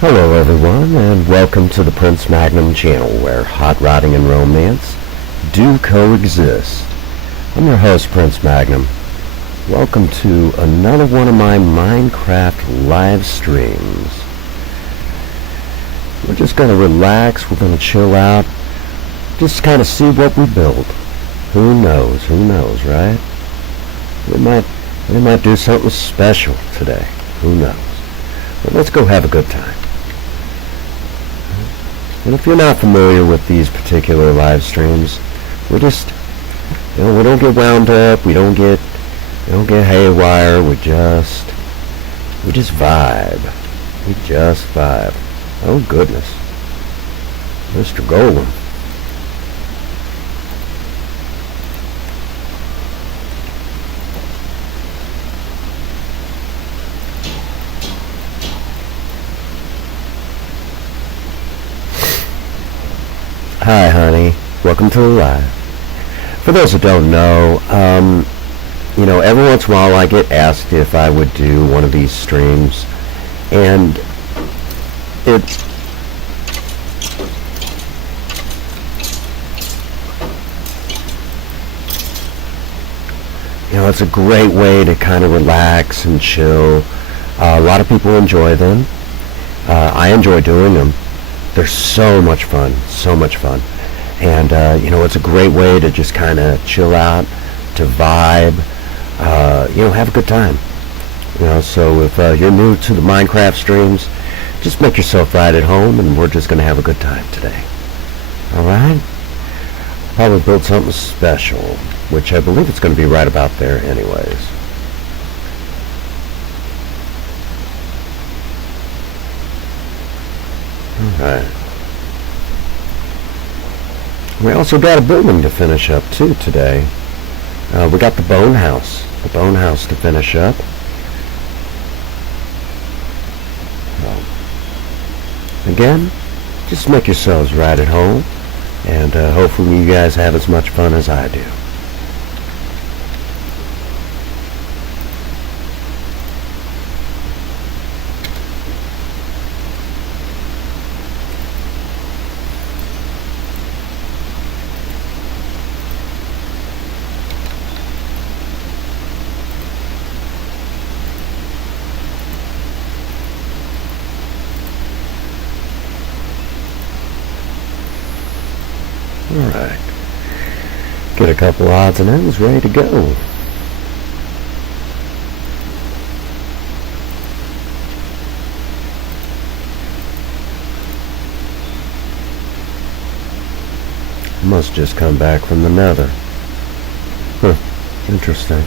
Hello everyone, and welcome to the Prince Magnum channel, where hot rodding and romance do coexist. I'm your host, Prince Magnum. Welcome to another one of my Minecraft live streams. We're just going to relax, we're going to chill out, just kind of see what we build. Who knows, right? We might do something special today. Who knows? But let's go have a good time. And if you're not familiar with these particular live streams, we just, we don't get wound up, we don't get haywire, we just vibe. We just vibe. Oh goodness. Mr. Golem. Hi, honey. Welcome to the live. For those who don't know, every once in a while I get asked if I would do one of these streams, and it's a great way to kind of relax and chill. A lot of people enjoy them. I enjoy doing them. They're so much fun, and it's a great way to just kind of chill out, to vibe, have a good time. So if you're new to the Minecraft streams, just make yourself right at home, and we're just going to have a good time today. Alright? Probably build something special, which I believe it's going to be right about there anyways. Alright. We also got a building to finish up too today. We got the bone house to finish up. Again, just make yourselves right at home, and hopefully you guys have as much fun as I do. Alright. Get a couple odds and ends ready to go. Must just come back from the nether. Huh. Interesting.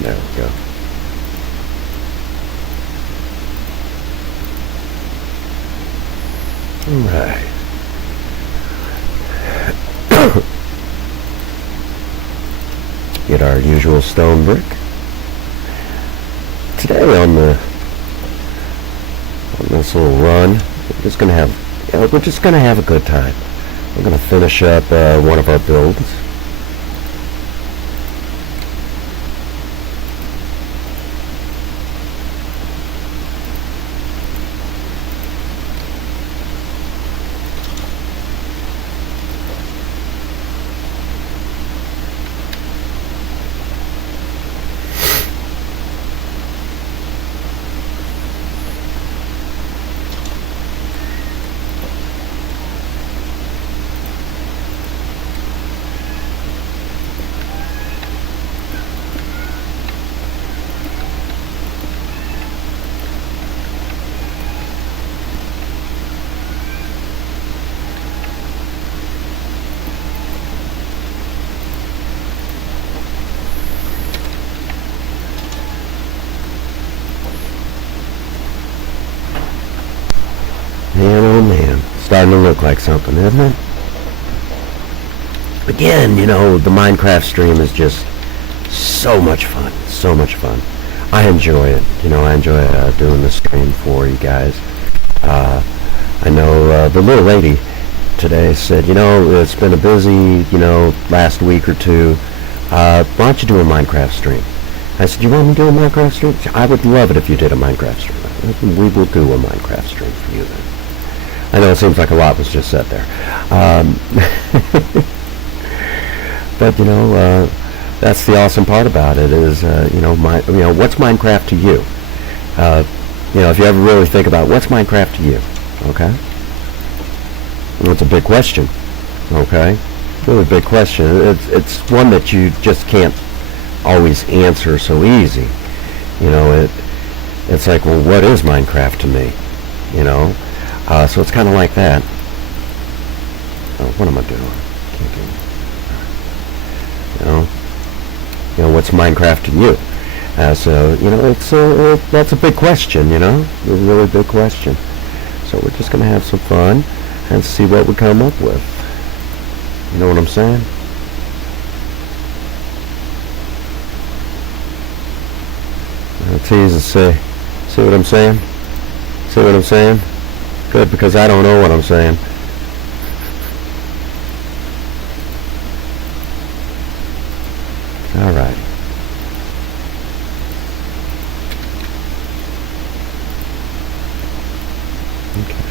There we go. Alright. Get our usual stone brick. Today on this little run, we're just gonna have a good time. We're gonna finish up one of our builds. starting to look like something, isn't it? Again, you know, the Minecraft stream is just so much fun. So much fun. I enjoy it. You know, I enjoy doing the stream for you guys. I know the little lady today said, you know, it's been a busy, you know, last week or two. Why don't you do a Minecraft stream? I said, you want me to do a Minecraft stream? I would love it if you did a Minecraft stream. We will do a Minecraft stream for you then. I know it seems like a lot was just said there. But, you know, that's the awesome part about it is, you know, what's Minecraft to you? You know, if you ever really think about what's Minecraft to you, okay? Well, it's a big question, okay? Really big question. It's one that you just can't always answer so easy. You know, it's like, well, what is Minecraft to me? You know? So it's kind of like that. Oh, what am I doing? Can't do it. You know, what's Minecraft to you? So, you know, that's a big question, you know? It's a really big question. So we're just going to have some fun and see what we come up with. You know what I'm saying? It's easy to say. See what I'm saying? See what I'm saying? Good, because I don't know what I'm saying. All right. Okay.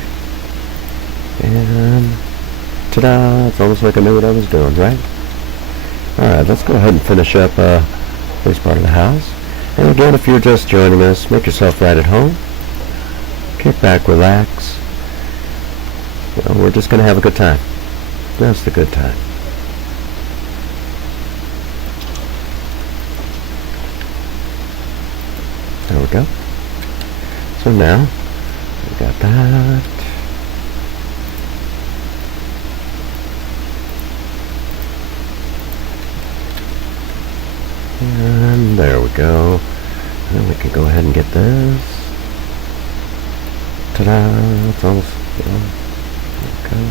And ta-da! It's almost like I knew what I was doing, right? All right, let's go ahead and finish up this part of the house. And again, if you're just joining us, make yourself right at home. Kick back, relax. You know, we're just going to have a good time. Just a good time. There we go. So now, we got that. And there we go. And then we can go ahead and get this. Ta-da! It's almost, okay.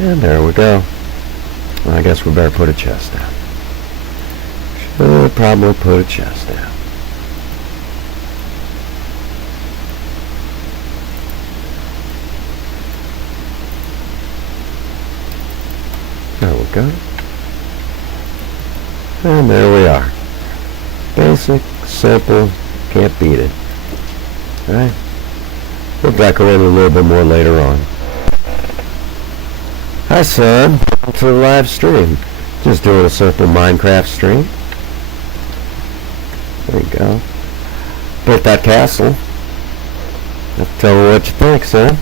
And there we go. Well, I guess we better put a chest down. Should probably put a chest down. There we go. And there we are. Basic, simple, can't beat it. Alright? We'll decorate a little bit more later on. Hi son, welcome to the live stream. Just doing a simple Minecraft stream. There you go. Built that castle. Tell me what you think, son.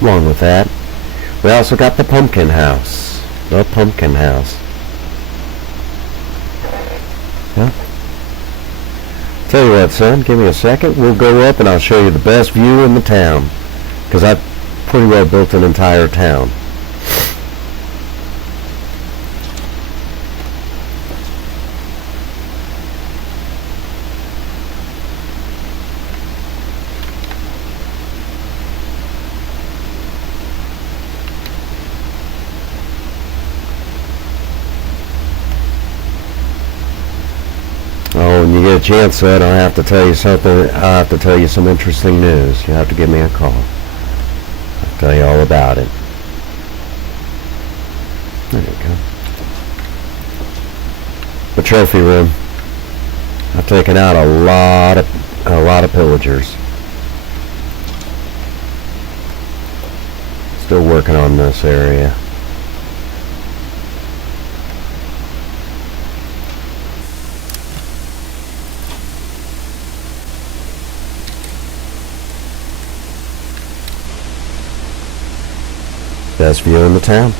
Along with that, we also got the pumpkin house. The pumpkin house. Yeah. Tell you what, son, give me a second. We'll go up and I'll show you the best view in the town. Because I've pretty well built an entire town. Oh, when you get a chance, son, I'll have to tell you something. I'll have to tell you some interesting news. You have to give me a call. I'll tell you all about it. There you go. The trophy room. I've taken out a lot of pillagers. Still working on this area. Best view in the town.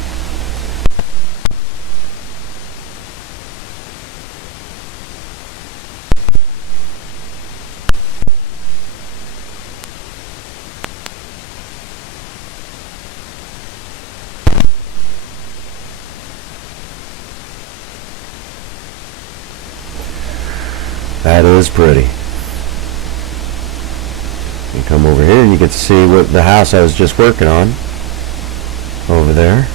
That is pretty. You come over here and you get to see what the house I was just working on over there.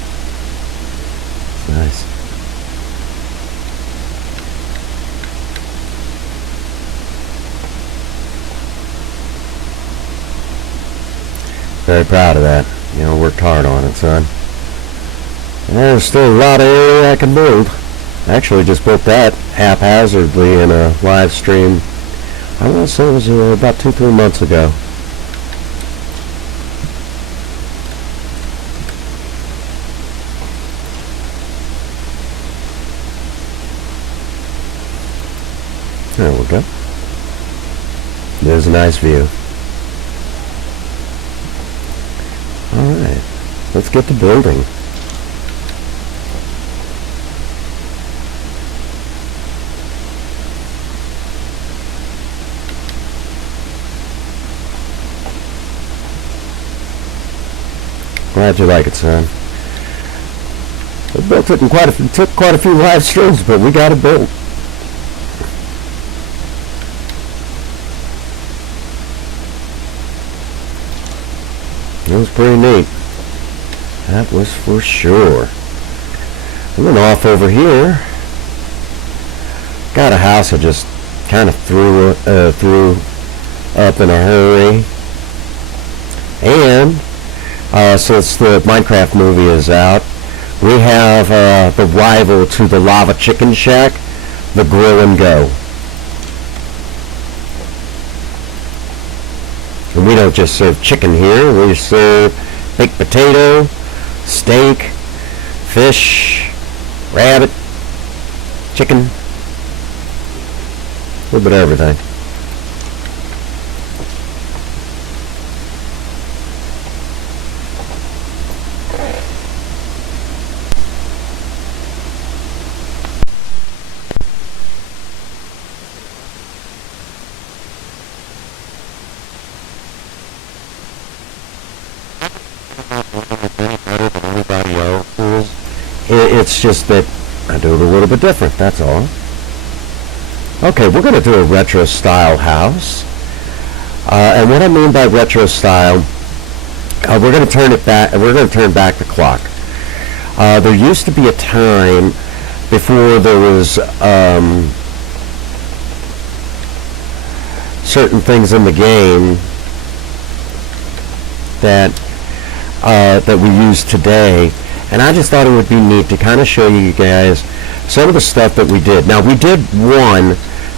It's nice. Very proud of that. You know, worked hard on it, son. And there's still a lot of area I can build. I actually just built that haphazardly in a live stream. I want to say it was about 2-3 months ago. There we go. There's a nice view. Alright, let's get to building. Glad you like it, son. We built it in took quite a few live streams, but we got it built. It was pretty neat. That was for sure. And then off over here, got a house I just kind of threw up in a hurry. And since the Minecraft movie is out, we have the rival to the Lava Chicken Shack, the Grill and Go. And we don't just serve chicken here, we serve baked potato, steak, fish, rabbit, chicken, a little bit of everything. It's just that I do it a little bit different, that's all. Okay, we're going to do a retro style house. And what I mean by retro style, we're going to turn it back, we're going to turn back the clock. There used to be a time before there was certain things in the game that we use today. And I just thought it would be neat to kind of show you guys some of the stuff that we did. Now, we did one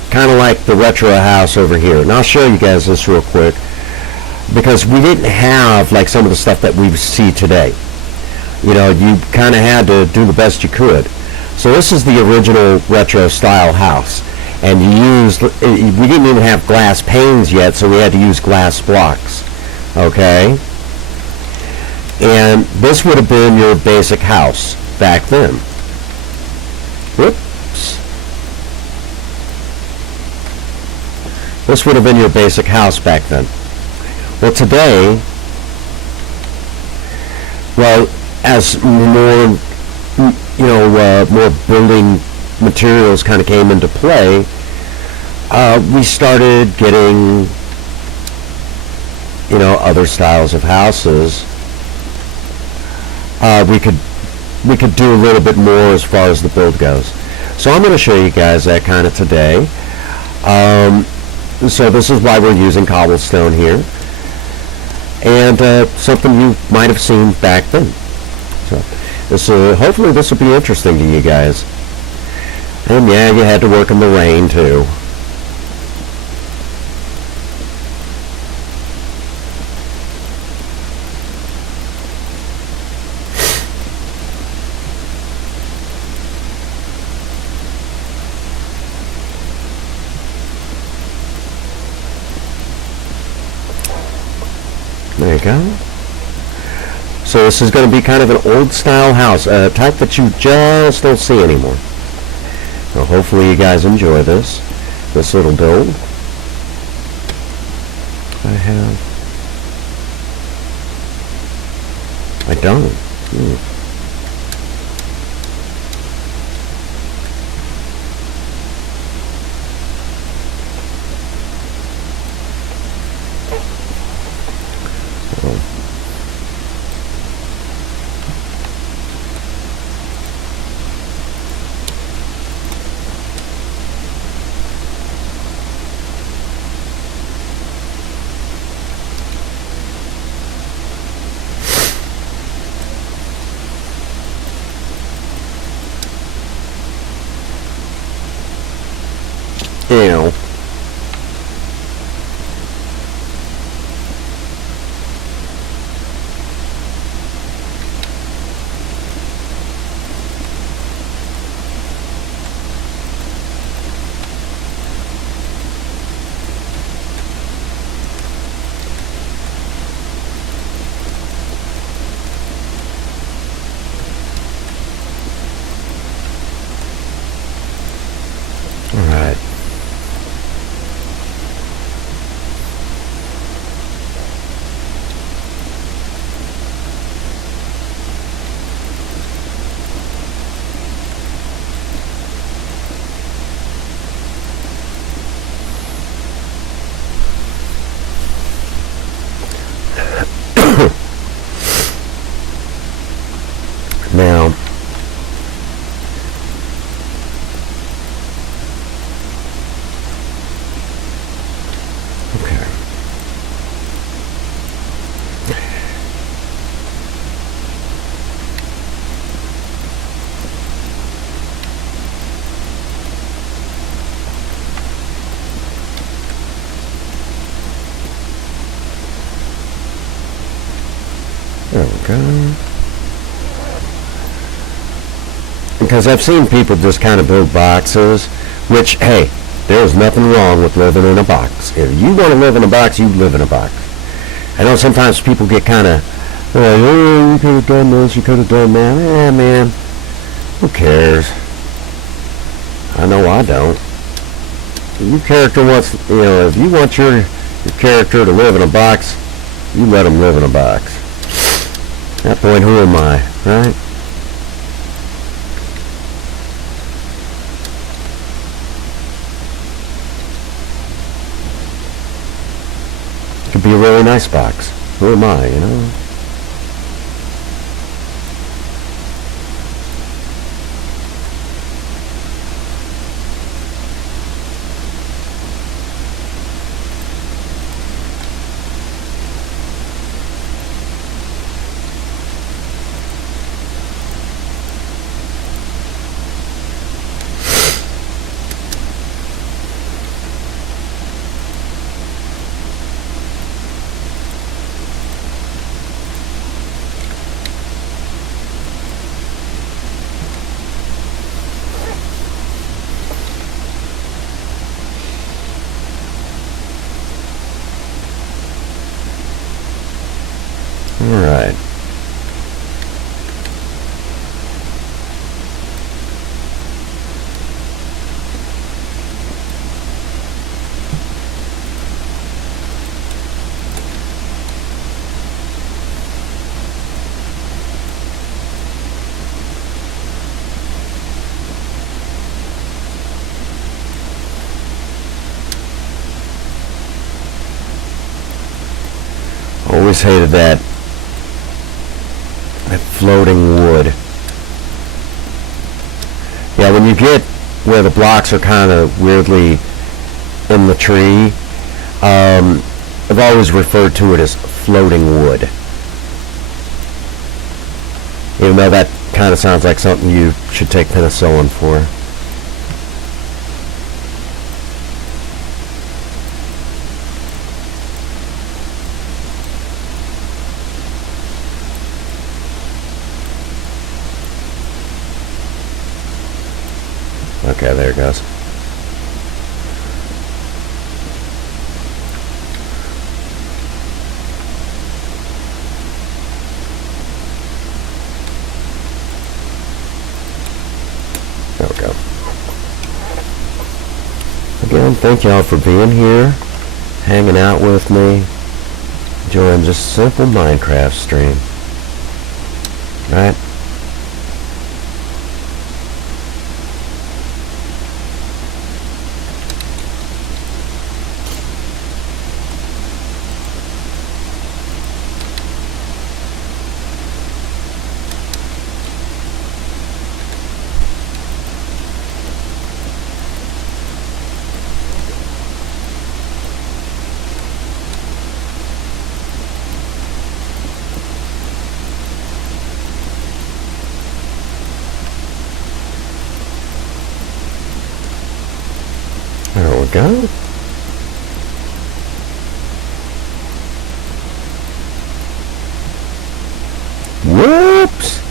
kind of like the retro house over here. And I'll show you guys this real quick. Because we didn't have like some of the stuff that we see today. You know, you kind of had to do the best you could. So this is the original retro style house. And we didn't even have glass panes yet, so we had to use glass blocks. Okay? And this would have been your basic house back then. Whoops. This would have been your basic house back then. Well, today, as more, more building materials kind of came into play, we started getting, other styles of houses. We could do a little bit more as far as the build goes. So I'm going to show you guys that kind of today. So this is why we're using cobblestone here. And something you might have seen back then. So hopefully this will be interesting to you guys. And yeah, you had to work in the rain too. There you go. So this is going to be kind of an old style house, a type that you just don't see anymore. Well, hopefully you guys enjoy this little build. I don't. Cool. Ew. All right. Now, okay. There we go. Because I've seen people just kind of build boxes, which, hey, there's nothing wrong with living in a box. If you want to live in a box, you live in a box. I know sometimes people get kind of like, oh, you could have done this, you could have done that. Man, who cares? I know I don't. Your character wants, if you want your character to live in a box, you let them live in a box. At that point, who am I, right? Could be a really nice box. Who am I, Alright. Always hated that floating wood. Yeah, when you get where the blocks are kind of weirdly in the tree, I've always referred to it as floating wood. Even though that kind of sounds like something you should take penicillin for. Okay, there it goes. There we go. Again, thank y'all for being here, hanging out with me, enjoying just a simple Minecraft stream. Right? we go. Whoops!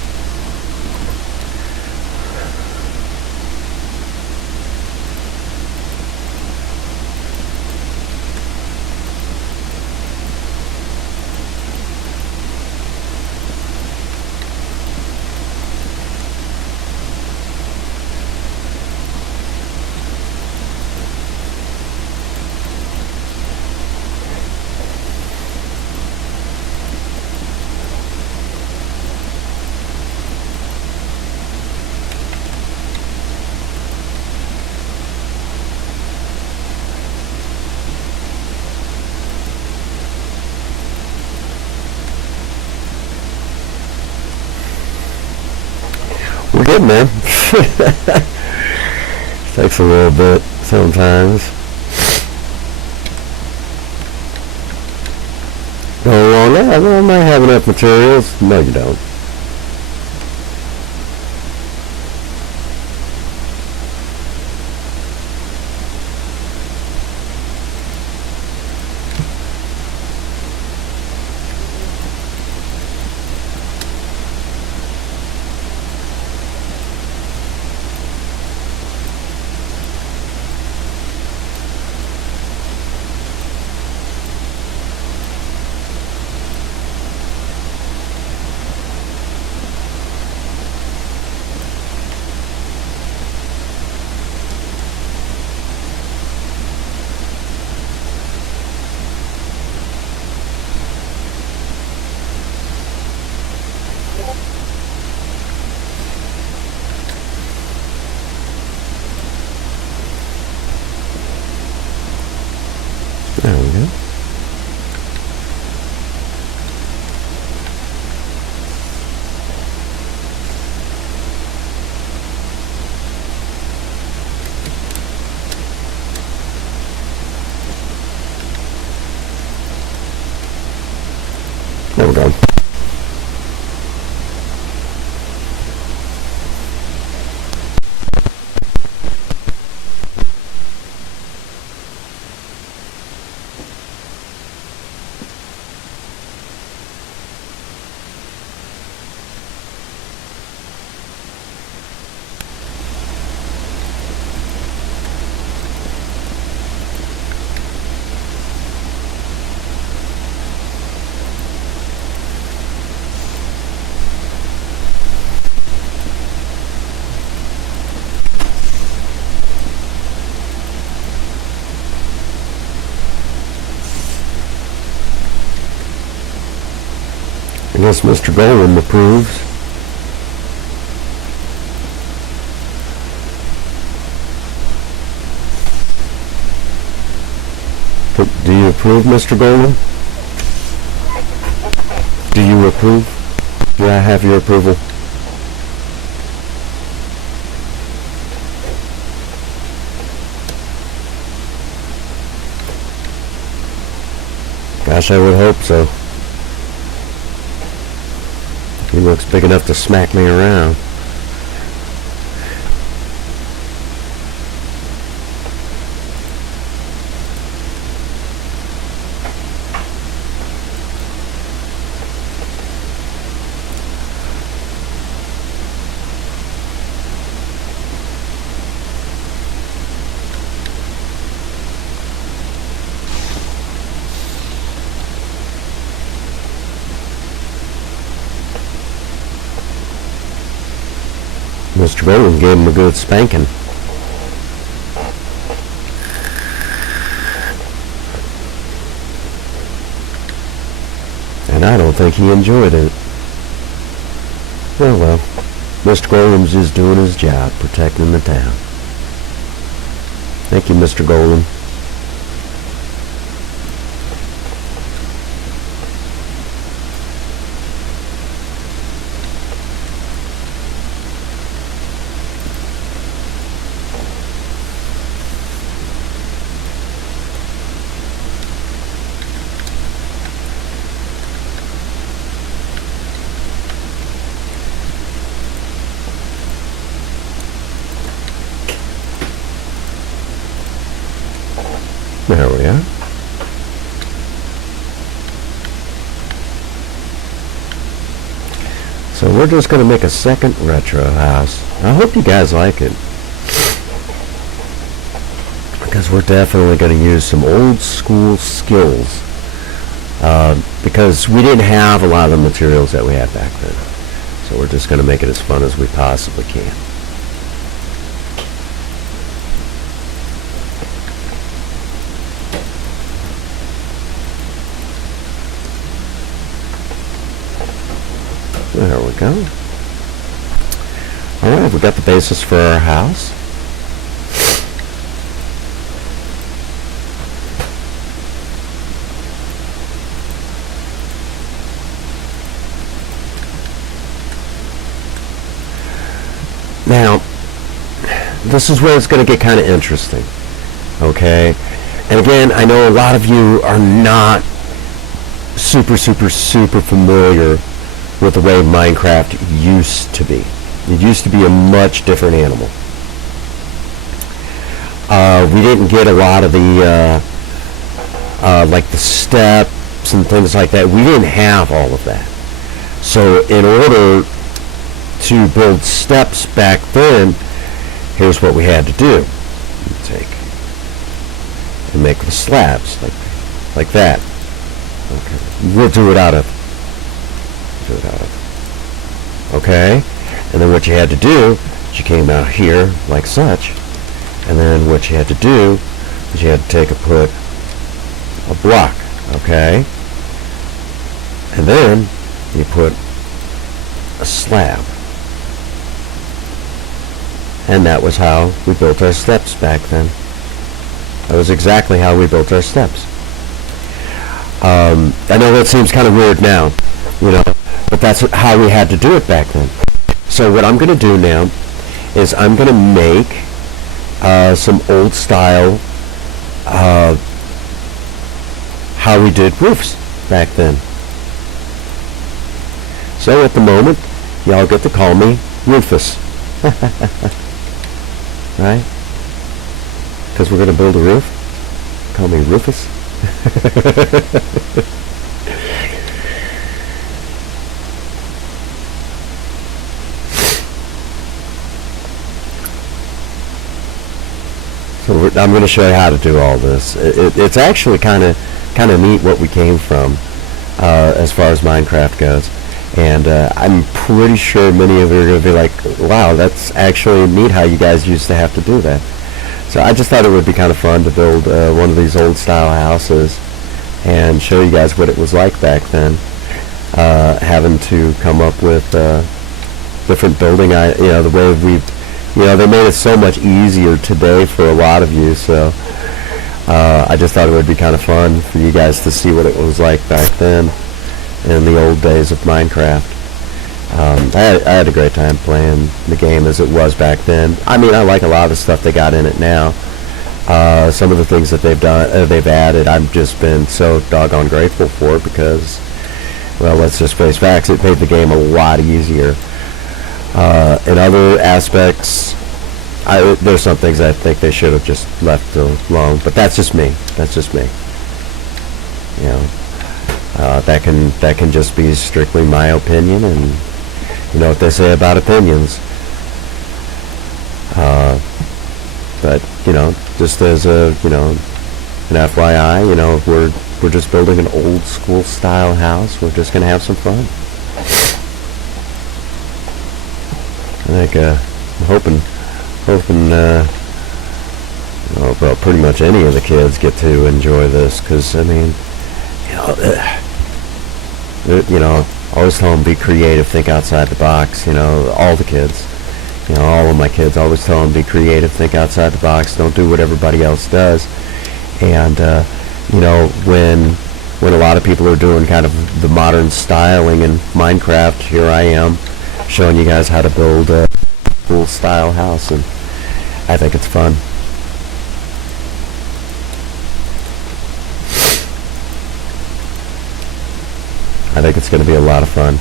We're getting there. Takes a little bit sometimes. Go along, yeah, I might have enough materials. No, you don't. There we go. There we go. I guess Mr. Golem approves. Do you approve, Mr. Golem? Do you approve? Do I have your approval? Gosh, I would hope so. He looks big enough to smack me around. Mr. Golem gave him a good spanking. And I don't think he enjoyed it. Well, Mr. Golem's just doing his job, protecting the town. Thank you, Mr. Golem. So we're just going to make a second retro house. I hope you guys like it, because we're definitely going to use some old school skills, because we didn't have a lot of the materials that we had back then. So we're just going to make it as fun as we possibly can. There we go. Alright, we got the basis for our house. Now, this is where it's going to get kind of interesting. Okay? And again, I know a lot of you are not super familiar with the way Minecraft used to be. It used to be a much different animal. We didn't get a lot of the like the steps and things like that. We didn't have all of that. So in order to build steps back then, here's what we had to do. Take and make the slabs like that. Okay. We'll do it out of. Okay, and then what you had to do is you came out here like such, and then what you had to do is you had to put a block, okay, and then you put a slab, and that was how we built our steps back then. That was exactly how we built our steps. I know that seems kind of weird now, you know, but that's how we had to do it back then. So what I'm going to do now is I'm going to make some old style how we did roofs back then. So at the moment, y'all get to call me Rufus. Right? Because we're going to build a roof. Call me Rufus. So I'm going to show you how to do all this. It's actually kind of neat what we came from as far as Minecraft goes. And I'm pretty sure many of you are going to be like, wow, that's actually neat how you guys used to have to do that. So I just thought it would be kind of fun to build one of these old style houses and show you guys what it was like back then, having to come up with different building, the way they made it so much easier today for a lot of you. So I just thought it would be kind of fun for you guys to see what it was like back then in the old days of Minecraft. I had a great time playing the game as it was back then. I mean, I like a lot of the stuff they got in it now. Some of the things that they've added, I've just been so doggone grateful for, because, well, let's just face facts, it made the game a lot easier. In other aspects, there's some things I think they should have just left alone, but that's just me. You know, that can just be strictly my opinion, and you know what they say about opinions. But you know, just as an FYI, you know, we're just building an old school style house. We're just gonna have some fun. I think I'm hoping well, pretty much any of the kids get to enjoy this, because I mean, always tell them be creative, think outside the box. You know, all the kids, all of my kids, always tell them be creative, think outside the box, don't do what everybody else does. And when a lot of people are doing kind of the modern styling in Minecraft, here I am showing you guys how to build a cool style house, and I think it's fun. I think it's going to be a lot of fun.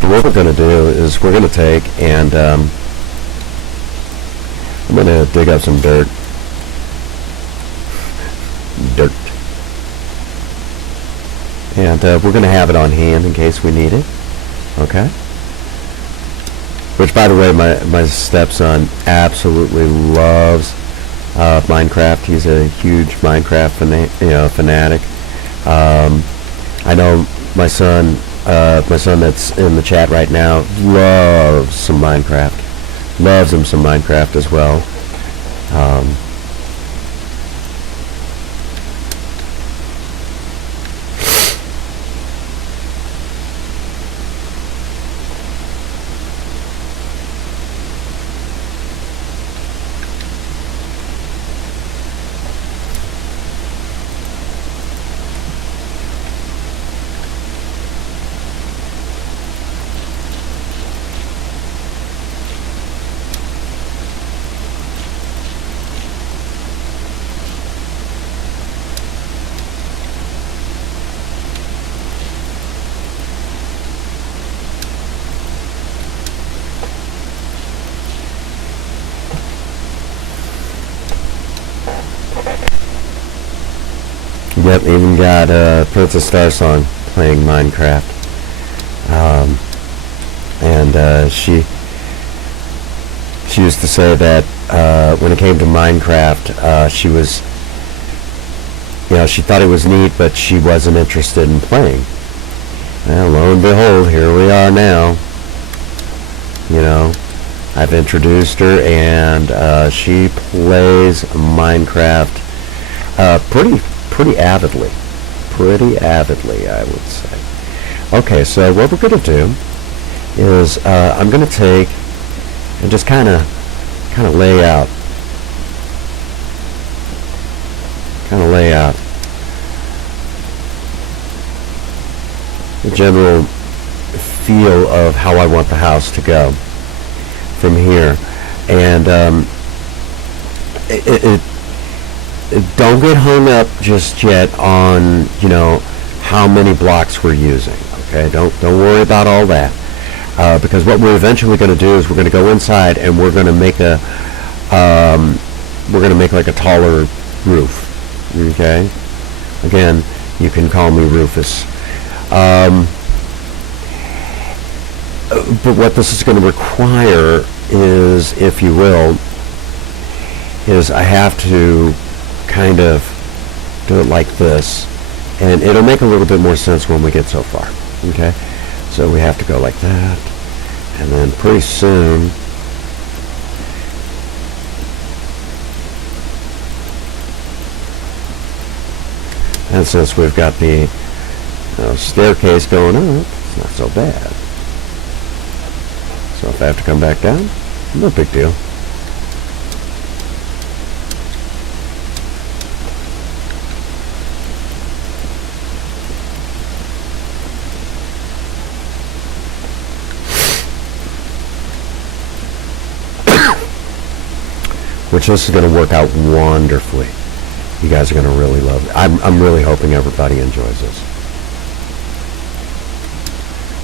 But what we're going to do is we're going to take and I'm going to dig up some dirt. And we're going to have it on hand in case we need it. Okay? Which, by the way, my stepson absolutely loves Minecraft. He's a huge Minecraft fanatic. I know my son that's in the chat right now loves some Minecraft. Loves him some Minecraft as well. Yep, even got Princess Starsong playing Minecraft. And she used to say that when it came to Minecraft, she was, she thought it was neat, but she wasn't interested in playing. Well, lo and behold, here we are now. I've introduced her, and she plays Minecraft pretty avidly. Pretty avidly, I would say. Okay, so what we're going to do is I'm going to take and just kind of lay out the general feel of how I want the house to go from here. And don't get hung up just yet on how many blocks we're using. Okay, don't worry about all that, because what we're eventually going to do is we're going to go inside and we're going to make like a taller roof. Okay, again, you can call me Rufus. But what this is going to require is, if you will, is I have to kind of do it like this, and it'll make a little bit more sense when we get so far. Okay, so we have to go like that, and then pretty soon and since we've got the staircase going up, it's not so bad. So if I have to come back down, no big deal. Which this is going to work out wonderfully. You guys are going to really love it. I'm really hoping everybody enjoys this.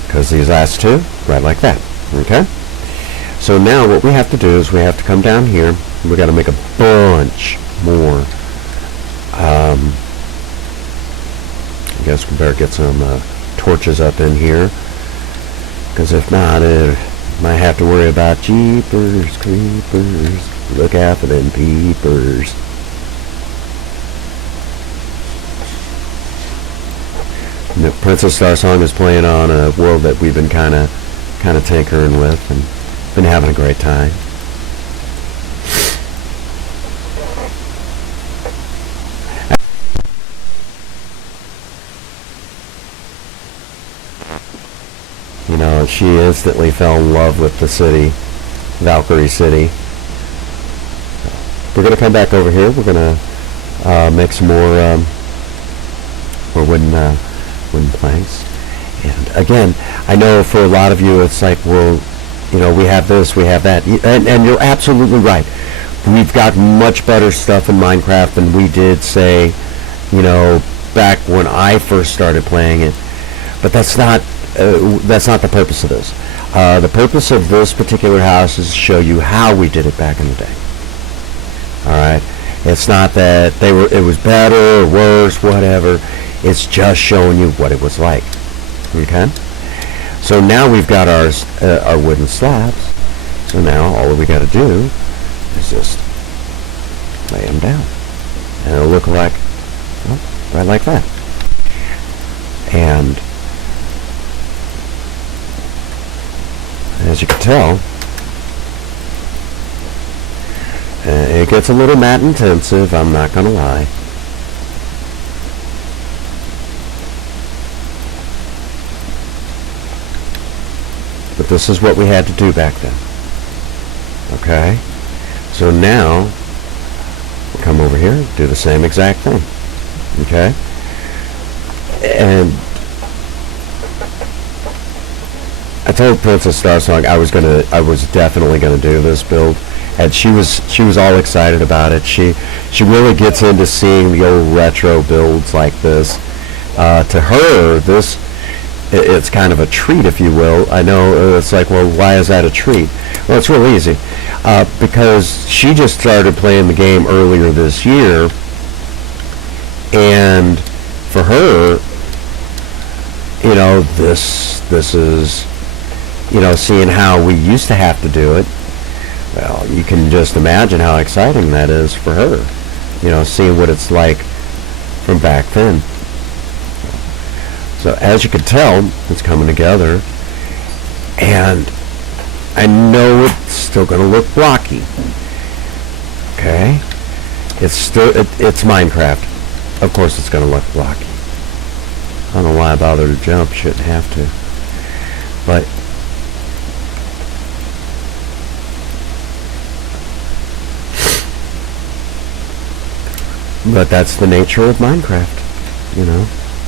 Because these last two, right like that. Okay? So now what we have to do is we have to come down here. We've got to make a bunch more. I guess we better get some torches up in here. Because if not, might have to worry about jeepers, creepers. Look out for them peepers. The Princess Starsong is playing on a world that we've been kind of tinkering with and been having a great time. She instantly fell in love with the city, Valkyrie City. We're going to come back over here. We're going to make some more wooden planks. And again, I know for a lot of you, it's like, well, we have this, we have that. And you're absolutely right. We've got much better stuff in Minecraft than we did, say, back when I first started playing it. But that's not the purpose of this. The purpose of this particular house is to show you how we did it back in the day. All right, it's not that it was better or worse, whatever. It's just showing you what it was like. Okay? So now we've got our wooden slabs. So now all we got to do is just lay them down. And it'll look like, well, right like that. And as you can tell, it gets a little mat intensive, I'm not going to lie. But this is what we had to do back then. Okay? So now, we'll come over here, do the same exact thing. Okay? And I told Princess Starsong I was definitely gonna do this build, and she was all excited about it. She really gets into seeing the old retro builds like this. To her, it's kind of a treat, if you will. I know it's like, well, why is that a treat? Well, it's real easy. Because she just started playing the game earlier this year, and for her, you know, this is, you know, seeing how we used to have to do it. Well, you can just imagine how exciting that is for her. You know, seeing what it's like from back then. So as you can tell, it's coming together, and I know it's still going to look blocky. Okay? It's Minecraft. Of course it's going to look blocky. I don't know why I bother to jump. Shouldn't have to. But that's the nature of Minecraft. You know?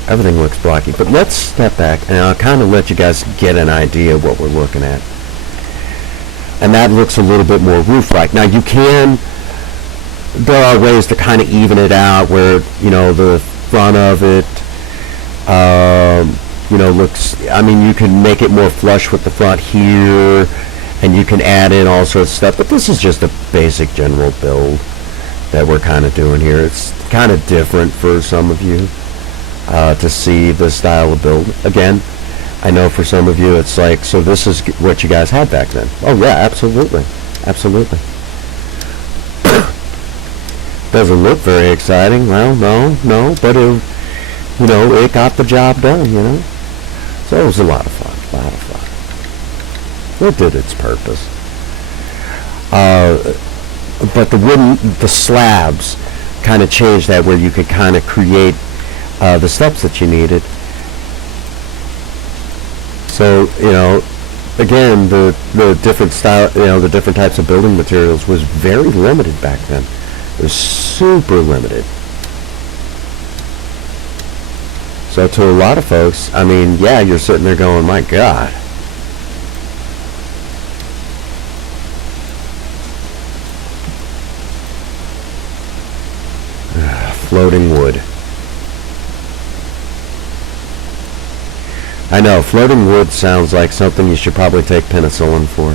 Everything looks blocky. But let's step back, and I'll kind of let you guys get an idea of what we're looking at. And that looks a little bit more roof-like. Now there are ways to kind of even it out where, you know, the front of it, you know, looks, I mean, you can make it more flush with the front here, and you can add in all sorts of stuff. But this is just a basic general build that we're kind of doing here. It's kind of different for some of you. To see this style of build. Again, I know for some of you it's like, so this is what you guys had back then. Oh yeah, absolutely. Absolutely. Doesn't look very exciting. Well, no, but it, you know, it got the job done, you know. So it was a lot of fun. It did its purpose. But the slabs kind of changed that, where you could kind of create the steps that you needed. So, you know, again, the different style, you know, the different types of building materials was very limited back then. It was super limited. So to a lot of folks, I mean, yeah, you're sitting there going, my God. Floating wood. I know, floating wood sounds like something you should probably take penicillin for.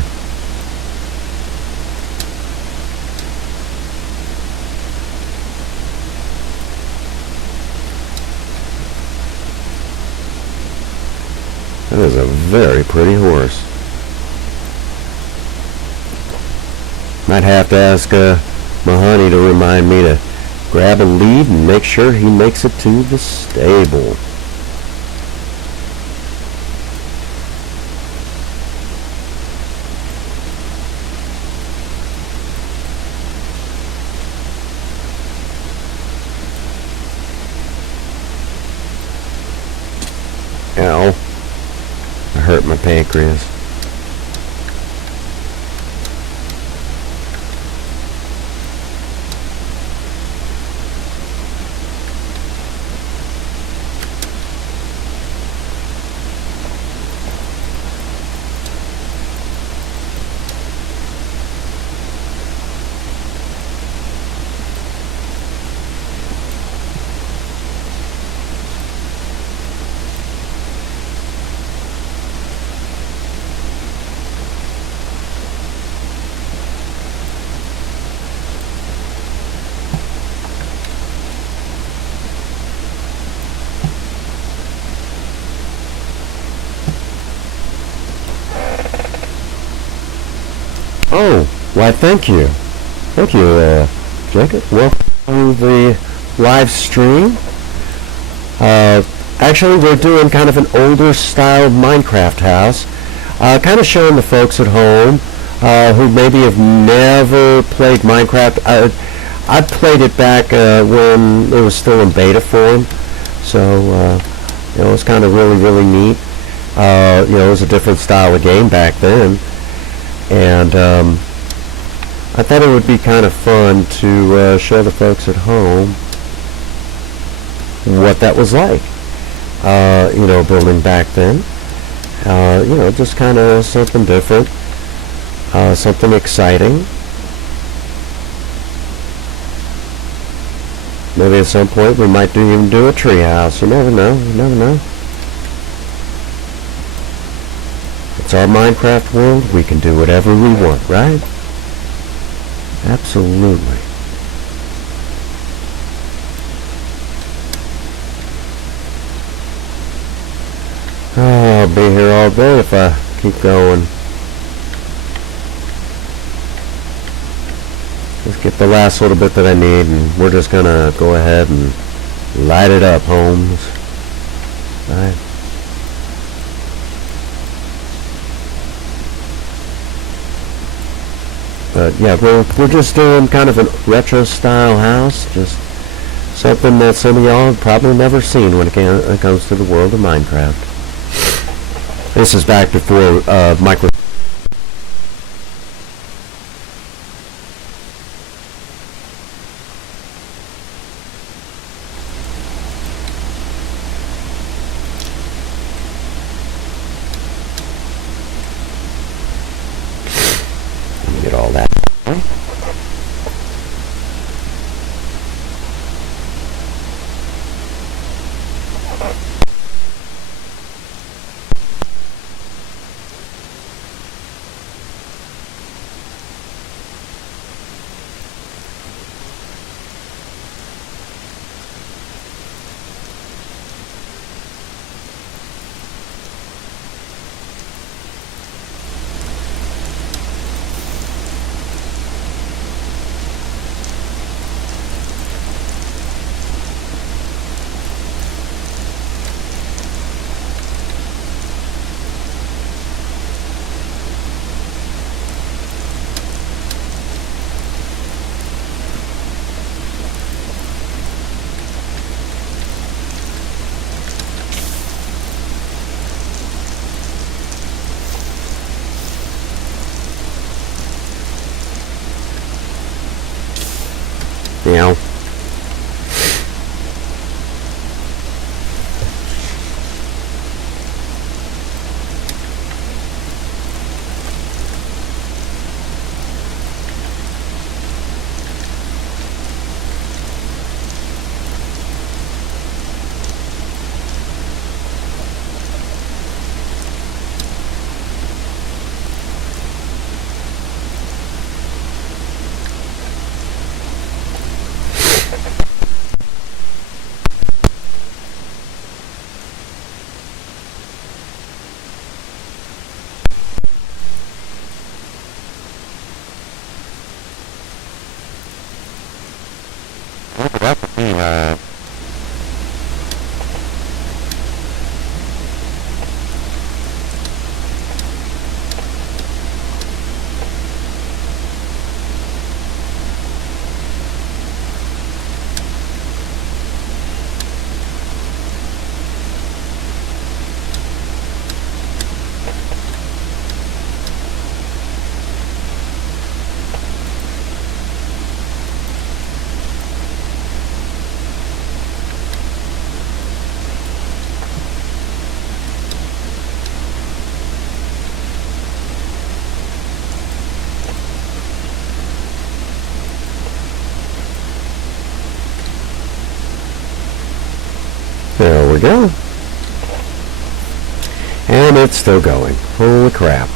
That is a very pretty horse. Might have to ask my honey to remind me to grab a lead and make sure he makes it to the stable. Ow. I hurt my pancreas. Oh, why, thank you. Thank you, Jacob. Welcome to the live stream. Actually, we're doing kind of an older style Minecraft house, kind of showing the folks at home who maybe have never played Minecraft. I played it back when it was still in beta form, so it was kind of really neat. It was a different style of game back then, and I thought it would be kind of fun to show the folks at home what that was like. Building back then. Just kind of something different, something exciting. Maybe at some point we might even do a tree house. You never know. You never know. It's our Minecraft world. We can do whatever we want, right? Absolutely. Oh, I'll be here all day if I keep going. Let's get the last little bit that I need, and we're just gonna go ahead and light it up, Holmes. Right. But yeah, we're just doing kind of a retro style house, just something that some of y'all have probably never seen when it comes to the world of Minecraft. This is back before Microsoft. Get all that. Meow. That would be, there we go. And it's still going. Holy crap.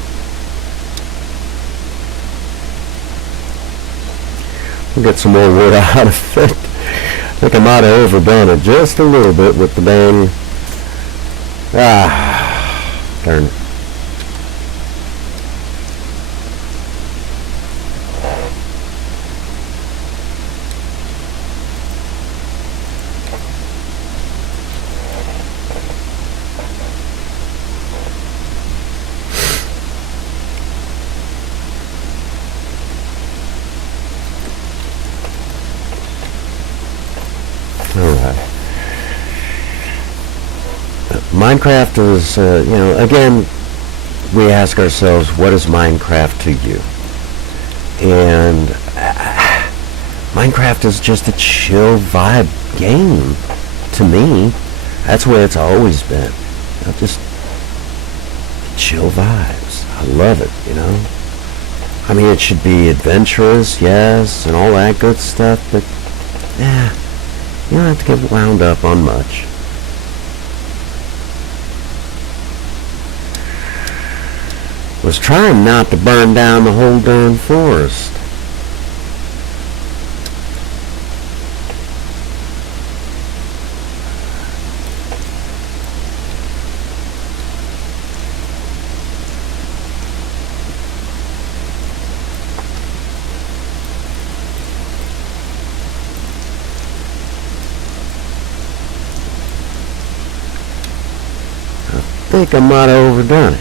We'll get some more wood out of it. I think I might have overdone it just a little bit with the dang... darn it. Minecraft is, again, we ask ourselves, what is Minecraft to you? And Minecraft is just a chill vibe game to me. That's the way it's always been. Just chill vibes. I love it. I mean, it should be adventurous, yes, and all that good stuff, but you don't have to get wound up on much. Was trying not to burn down the whole darn forest. I think I might have overdone it.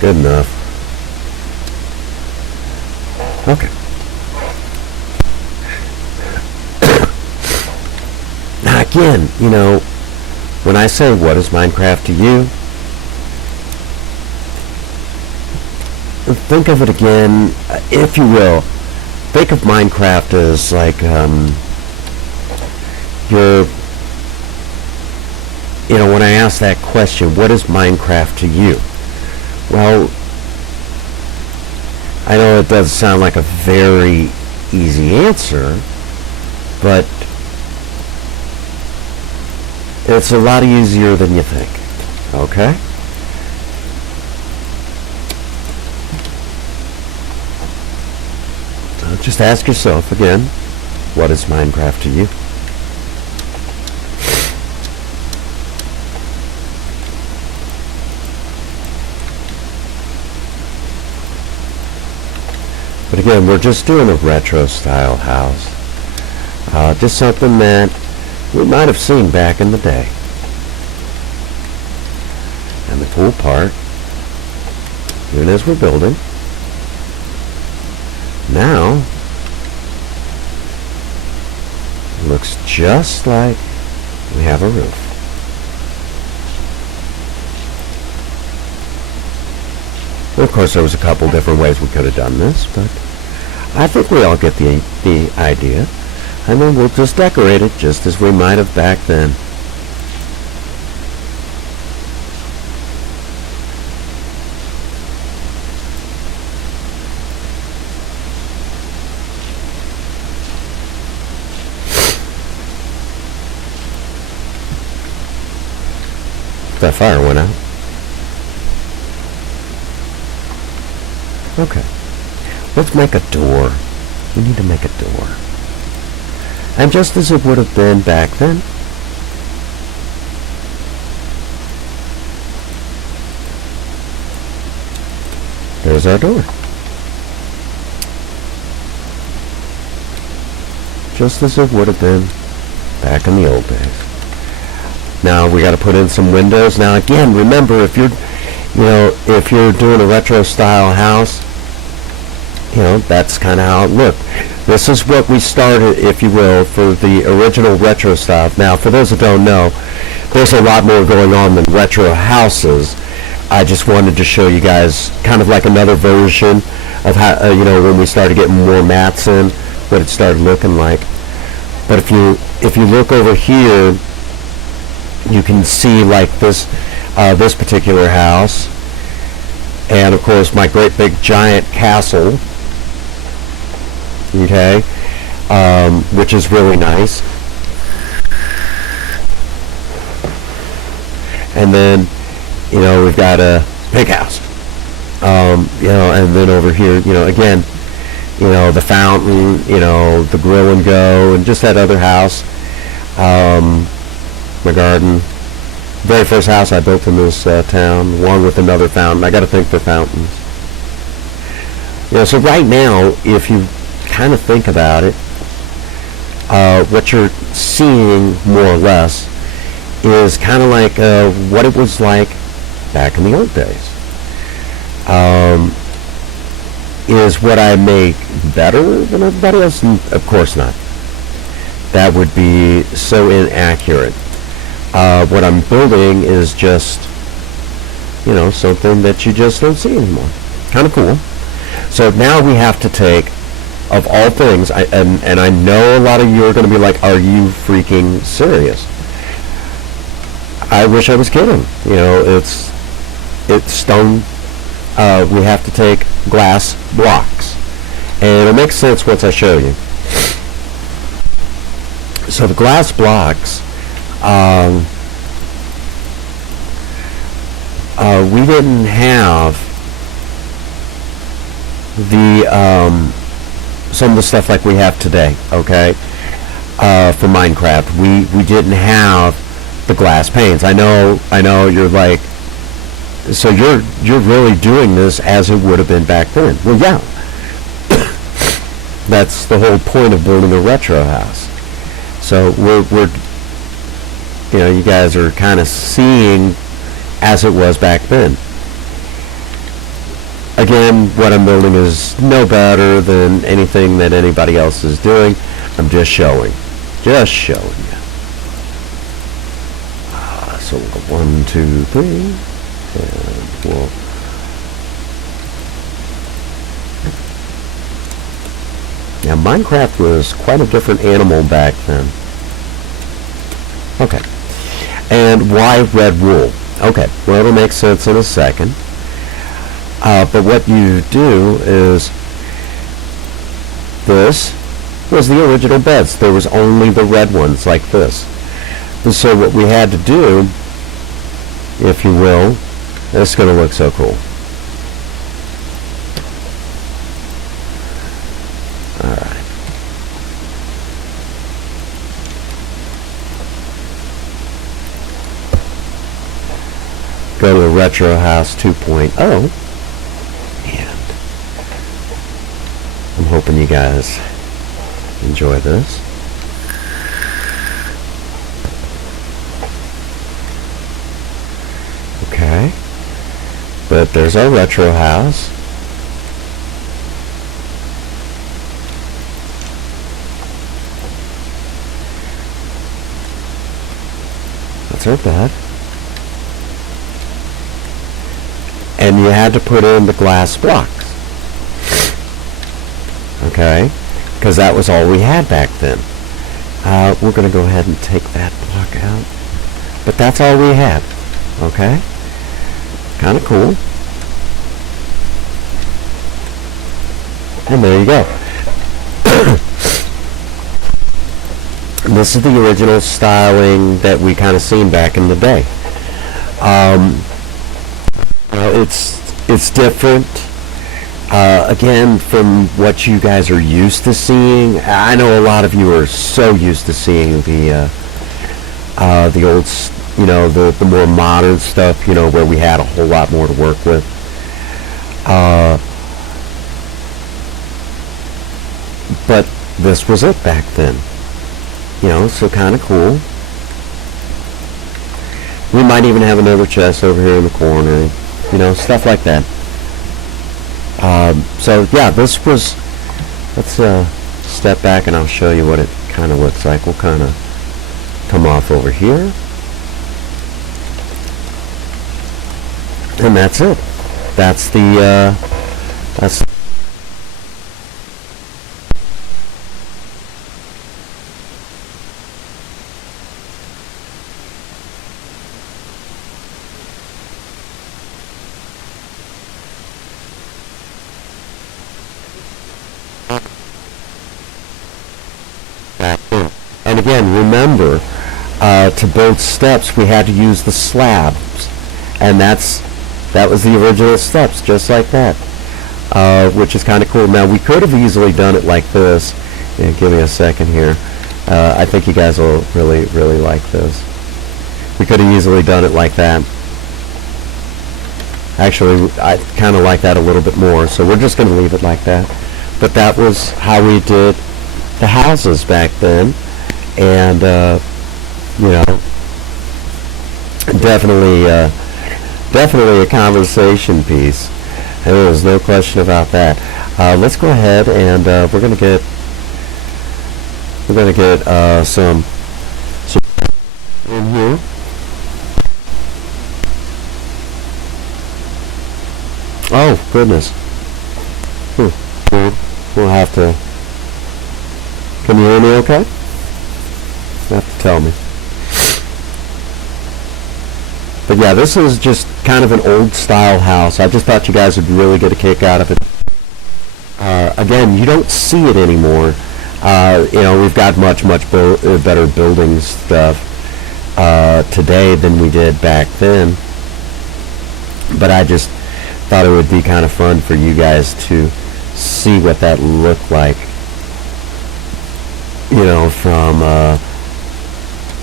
Good enough. Okay. Now again, when I say what is Minecraft to you, think of it again, if you will. Think of Minecraft as like when I ask that question, what is Minecraft to you? Well, I know it does sound like a very easy answer, but it's a lot easier than you think, okay? So just ask yourself again, what is Minecraft to you? But again, we're just doing a retro style house. Just something that we might have seen back in the day. And the cool part, even as we're building, now it looks just like we have a roof. And of course, there was a couple different ways we could have done this, but I think we all get the idea. And then we'll just decorate it just as we might have back then. That fire went out. Okay. Let's make a door. We need to make a door. And just as it would have been back then, there's our door. Just as it would have been back in the old days. Now we got to put in some windows. Now again, remember, if you're doing a retro style house, that's kind of how it looked. This is what we started, if you will, for the original retro style. Now, for those who don't know, there's a lot more going on than retro houses. I just wanted to show you guys kind of like another version of how, when we started getting more mats in, what it started looking like. But if you look over here, you can see like this particular house, and of course my great big giant castle. Okay, which is really nice. And then, we've got a big house. And then over here, again, the fountain, the grill and go, and just that other house, my garden. Very first house I built in this town, one with another fountain. I got to think for fountains. So right now, if you kind of think about it, what you're seeing more or less is kind of like what it was like back in the old days. Is what I make better than everybody else? Of course not. That would be so inaccurate. What I'm building is just, something that you just don't see anymore. Kind of cool. So now we have to take, of all things, and I know a lot of you are going to be like, are you freaking serious? I wish I was kidding. It's stone. We have to take glass blocks. And it'll make sense once I show you. So the glass blocks, we didn't have some of the stuff like we have today, okay? For Minecraft, we didn't have the glass panes. I know you're like, so you're really doing this as it would have been back then. Well, yeah. That's the whole point of building a retro house. So we're you guys are kind of seeing as it was back then. Again, what I'm building is no better than anything that anybody else is doing. I'm just showing you. So we'll go 1, 2, 3, and we'll. Now, Minecraft was quite a different animal back then. Okay. And why red wool? Okay, well, it'll make sense in a second. But what you do is, this was the original beds. There was only the red ones like this. And so what we had to do, if you will, it's going to look so cool. Alright. Go to the Retro House 2.0, and I'm hoping you guys enjoy this. Okay, but there's our retro house. That's our bed. And you had to put in the glass blocks. Okay? Because that was all we had back then. We're going to go ahead and take that block out. But that's all we had. Okay? Kind of cool. And there you go. This is the original styling that we kind of seen back in the day. It's different. Again, from what you guys are used to seeing. I know a lot of you are so used to seeing the old, the more modern stuff, where we had a whole lot more to work with. But this was it back then. So kind of cool. We might even have another chest over here in the corner, stuff like that. So yeah, this was, let's step back and I'll show you what it kind of looks like. We'll kind of come off over here. And that's it. That's the, that's and again, remember, to build steps, we had to use the slabs, and that was the original steps, just like that, which is kind of cool. Now, we could have easily done it like this. Yeah, give me a second here. I think you guys will really, really like this. We could have easily done it like that. Actually, I kind of like that a little bit more, so we're just going to leave it like that. But that was how we did the houses back then, and you know, definitely, definitely a conversation piece. And there's no question about that. Let's go ahead and we're gonna get some in here. Oh goodness. We'll have to. Can you hear me? Okay. You have to tell me. But yeah, this is just kind of an old style house. I just thought you guys would really get a kick out of it. Again, you don't see it anymore. You know, we've got much better building stuff today than we did back then. But I just thought it would be kind of fun for you guys to see what that looked like. You know, from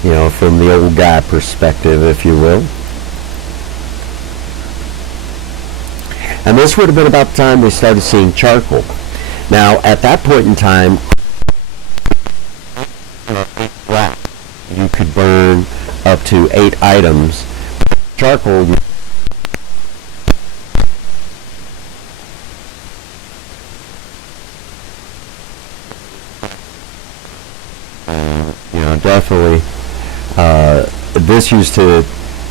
the old guy perspective, if you will. And this would have been about the time we started seeing charcoal. Now, at that point in time, you could burn up to 8 items. Charcoal, you know, definitely, this used to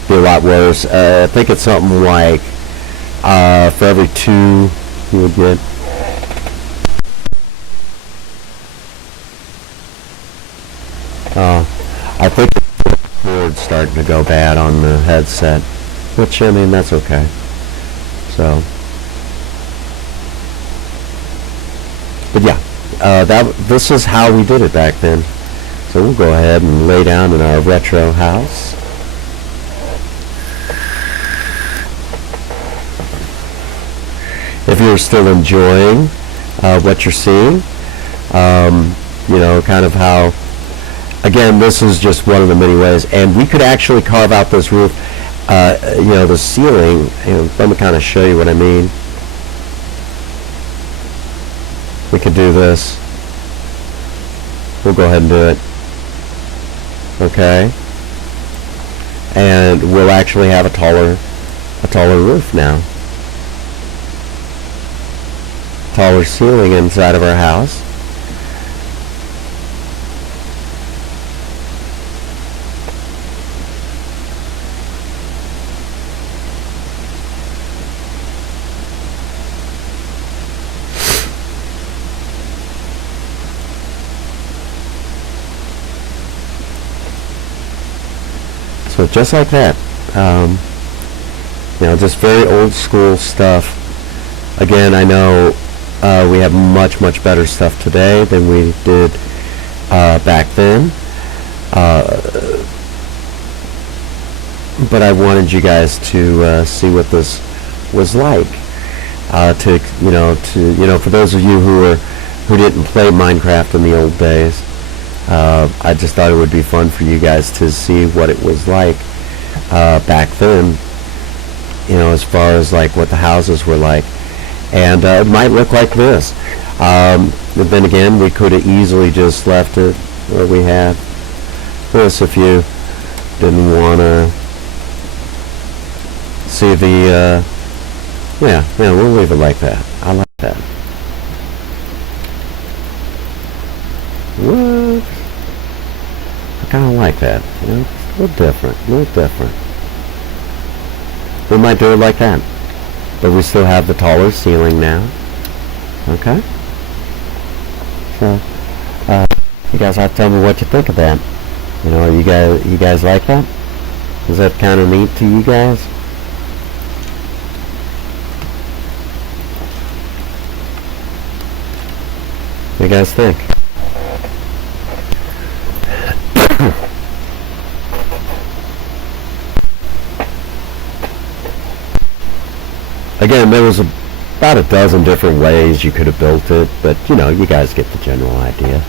be a lot worse. I think it's something like, for every 2 you would get. I think the cord's starting to go bad on the headset, which, I mean, that's okay. So, but yeah, this is how we did it back then. So we'll go ahead and lay down in our retro house. If you're still enjoying what you're seeing, you know, kind of how, again, this is just one of the many ways, and we could actually carve out this roof, you know, the ceiling. Let me kind of show you what I mean. We could do this. We'll go ahead and do it. Okay. And we'll actually have a taller roof now. Taller ceiling inside of our house. So just like that, you know, just very old school stuff. Again, I know we have much better stuff today than we did back then. But I wanted you guys to see what this was like. For those of you who didn't play Minecraft in the old days, I just thought it would be fun for you guys to see what it was like back then. You know, as far as like what the houses were like. And it might look like this. But then again, we could have easily just left it where we had this if you didn't want to see the, yeah, we'll leave it like that. I like that. What? I kind of like that. You know, a little different. We might do it like that. But we still have the taller ceiling now. Okay? So, you guys have to tell me what you think of that. You know, you guys like that? Is that kind of neat to you guys? What do you guys think? Again, there was about a dozen different ways you could have built it, but you know, you guys get the general idea.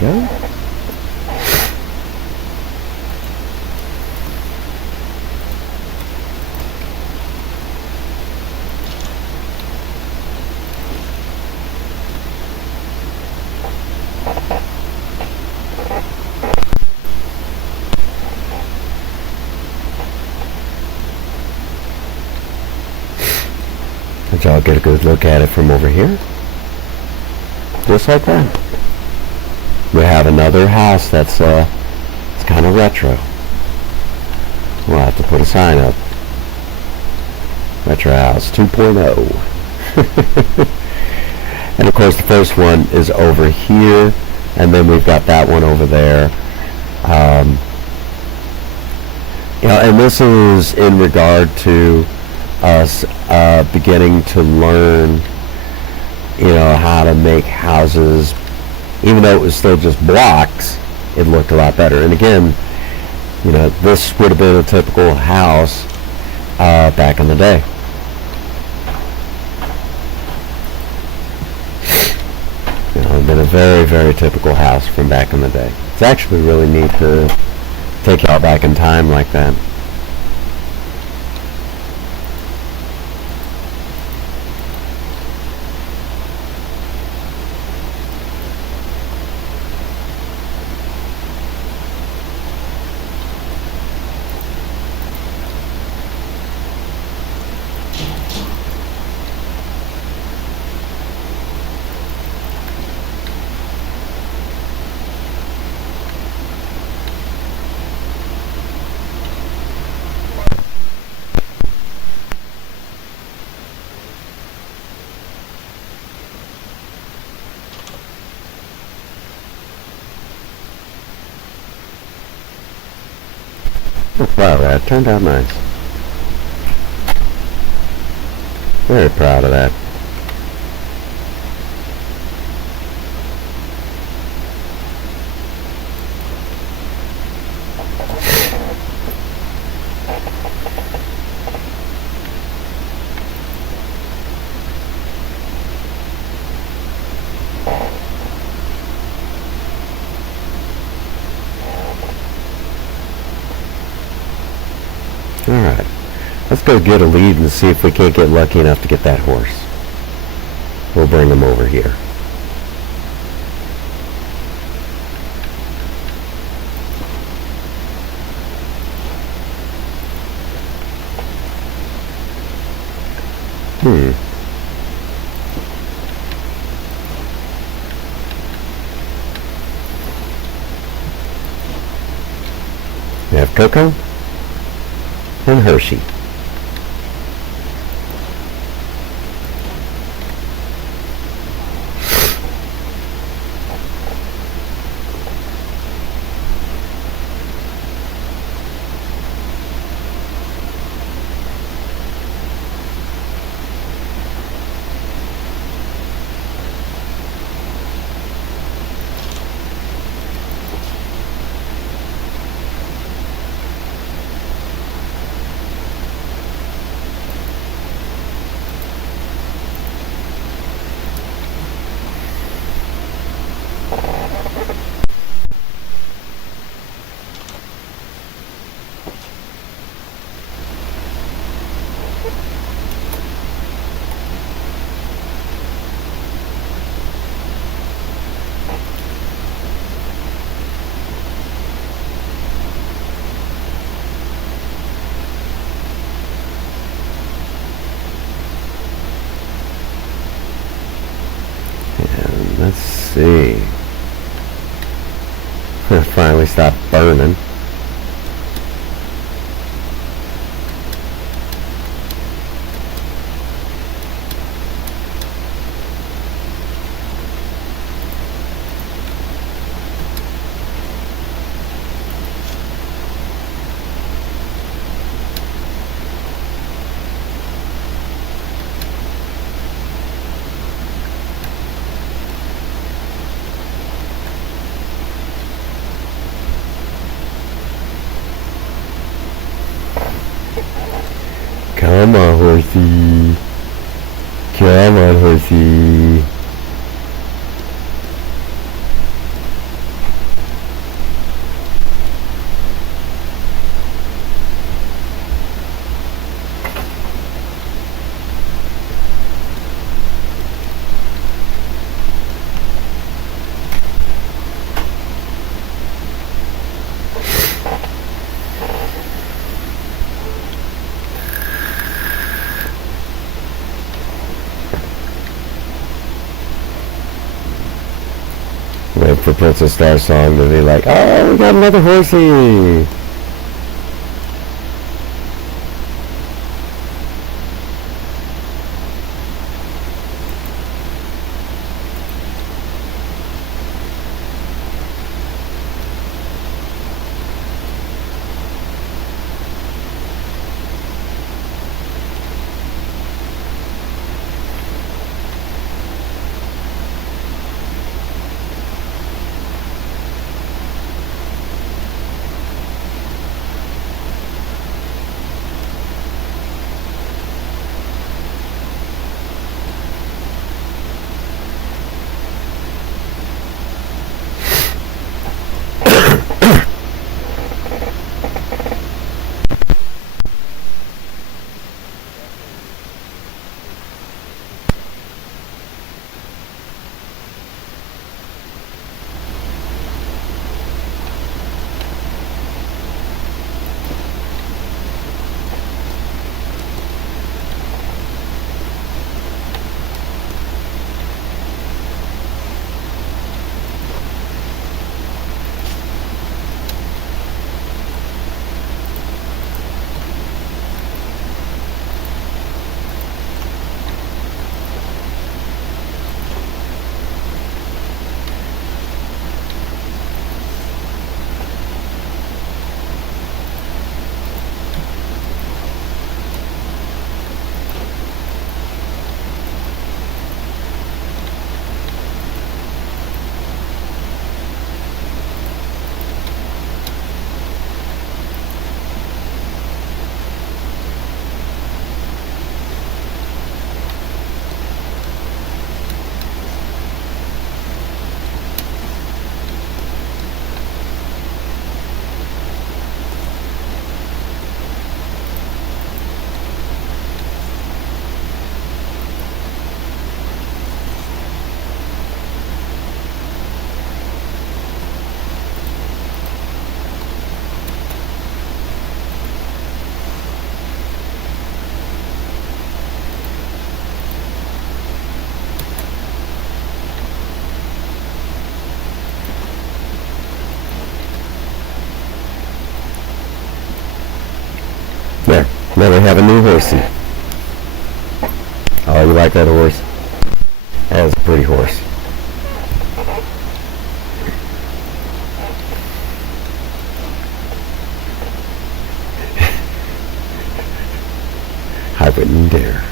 go. Let y'all get a good look at it from over here. Just like that. We have another house that's it's kind of retro. We'll have to put a sign up. Retro House 2.0. And of course the first one is over here, and then we've got that one over there. And this is in regard to us beginning to learn, how to make houses. Even though it was still just blocks, it looked a lot better. And again, this would have been a typical house back in the day. It'd been a very, very typical house from back in the day. It's actually really neat to take y'all back in time like that. Wow, that turned out nice. Very proud of that. Alright, let's go get a lead and see if we can't get lucky enough to get that horse. We'll bring him over here. We have Coco and Hershey. Let's see. Finally stopped burning. Come on, horsey. Come on, horsey. for Princess Star Song to be like, oh, we got another horsey. There. Now we have a new horsey. Oh, you like that horse? That is a pretty horse. I wouldn't dare.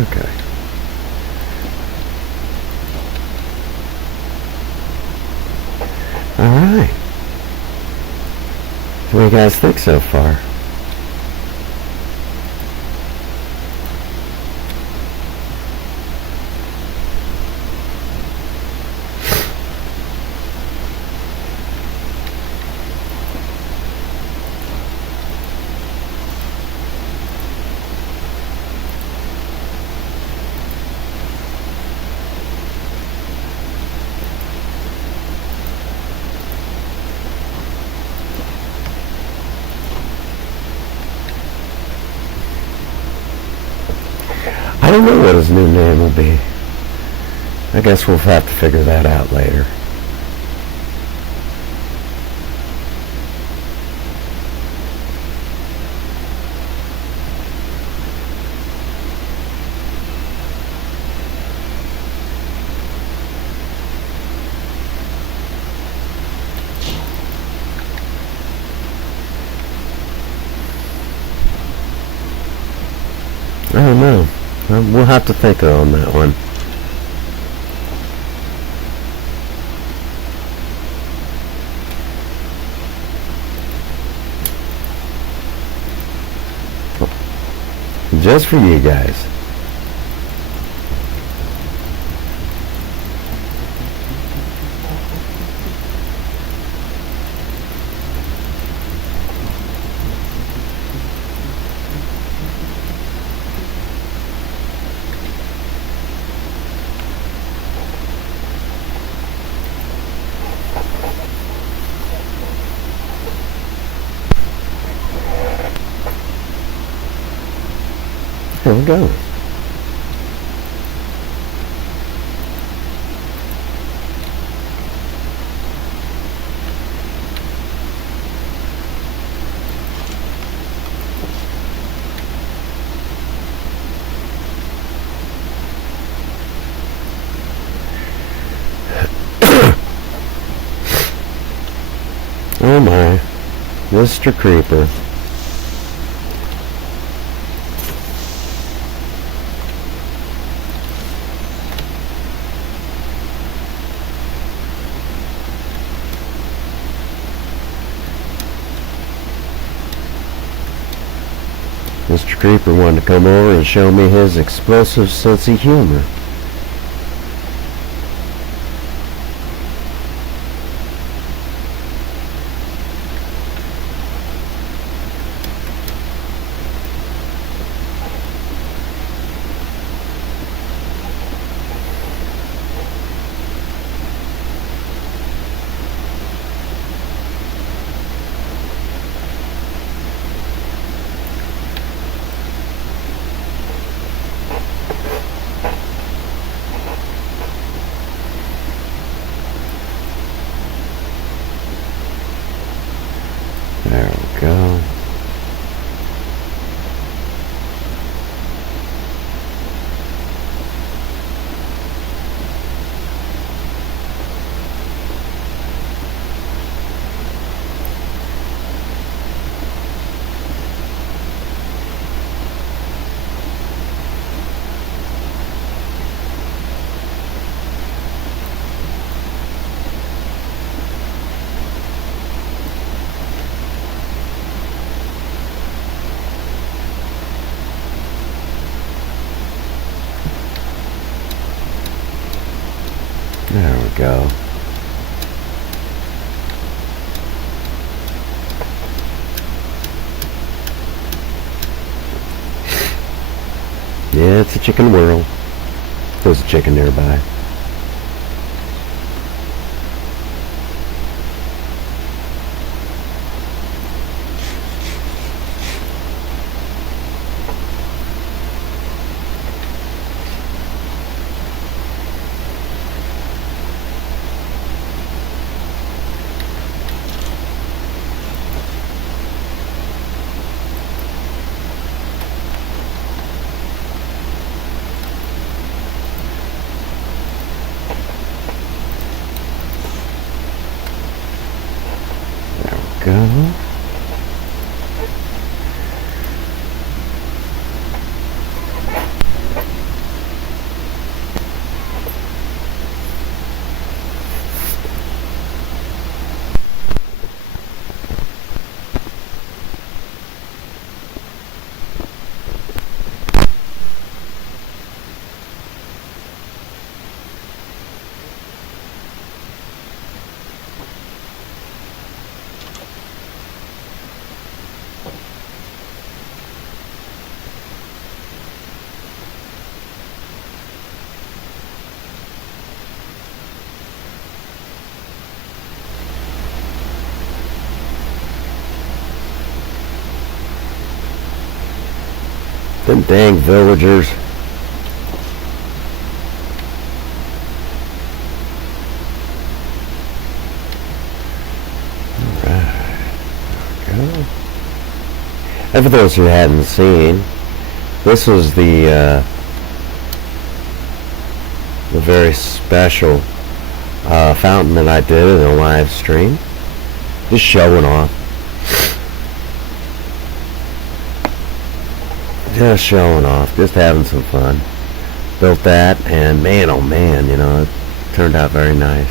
Okay. All right. What do you guys think so far? I don't know what his new name will be. I guess we'll have to figure that out later. I don't know. We'll have to think on that one. Just for you guys. There we go. Oh my, Mr. Creeper. Mr. Creeper wanted to come over and show me his explosive sense of humor. There we go. There we go. Yeah, it's a chicken world. There's a chicken nearby. Go. Them dang villagers. Alright. Go. And for those who hadn't seen, this was the very special fountain that I did in a live stream. Just showing off. Just showing off, just having some fun. Built that, and man, oh man, you know, it turned out very nice.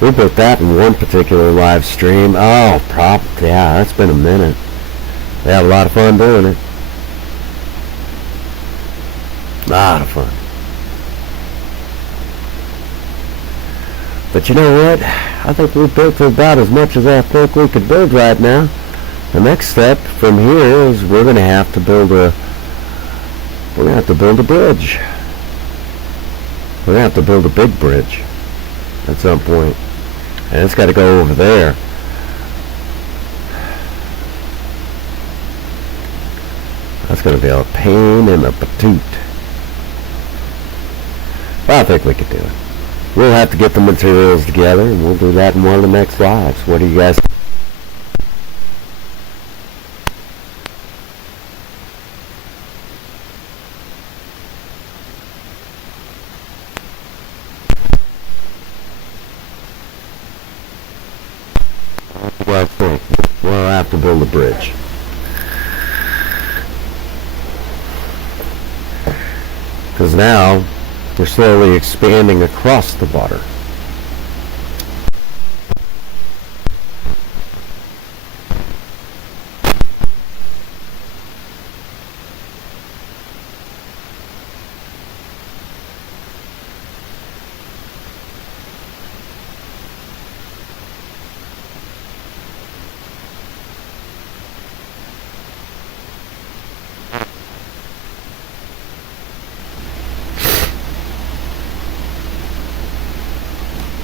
We built that in one particular live stream. Oh, yeah, it's been a minute. We had a lot of fun doing it. A lot of fun. But you know what? I think we built about as much as I think we could build right now. The next step from here is we're going to have to build a bridge. We're going to have to build a big bridge at some point. And it's got to go over there. That's going to be a pain in the patoot. But I think we could do it. We'll have to get the materials together, and we'll do that in one of the next lives. What do you guys think? Well, we'll have to build a bridge. Because now we're slowly expanding across the water.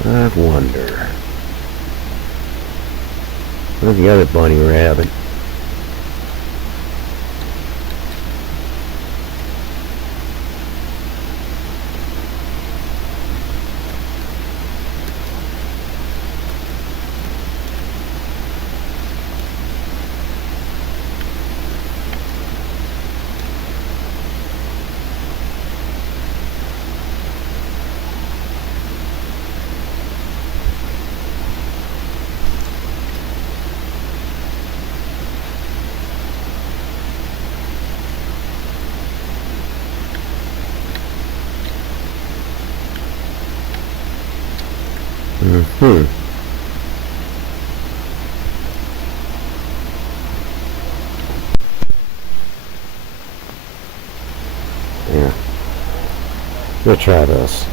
I wonder. Where's the other bunny rabbit? Hmm. Yeah. We'll try this.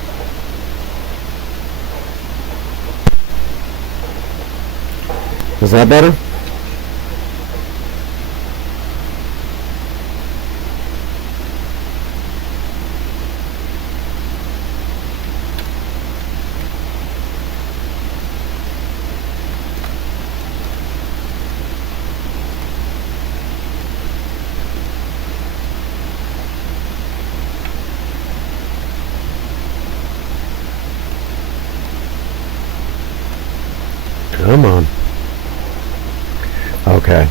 Is that better? Come on. Okay.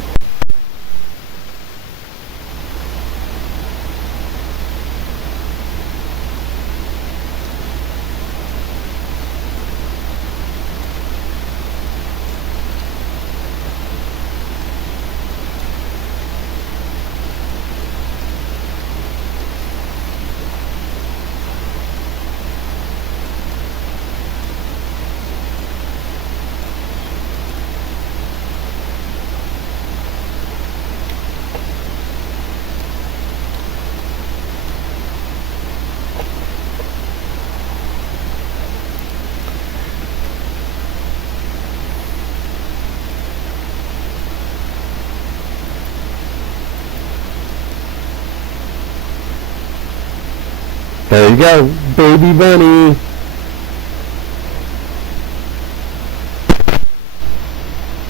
There you go, baby bunny.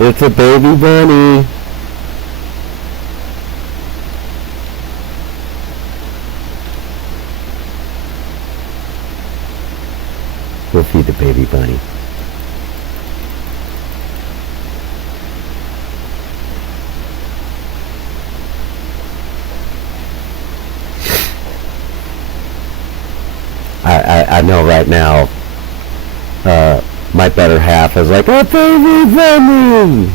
It's a baby bunny. We'll feed the baby bunny. I know right now, my better half is like, a baby bunny!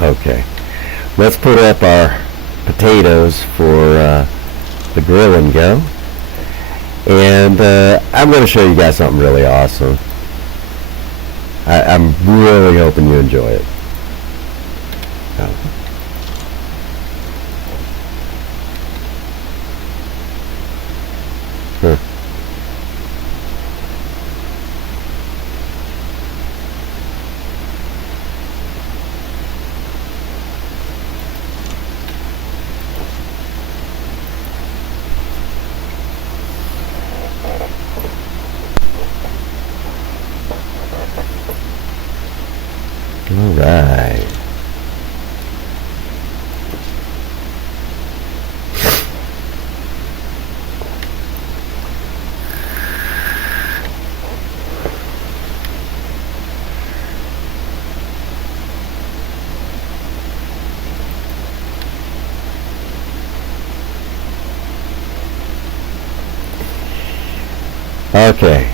Okay. Let's put up our potatoes for the grill and go. And I'm going to show you guys something really awesome. I'm really hoping you enjoy it. Oh. Huh. All right. Okay.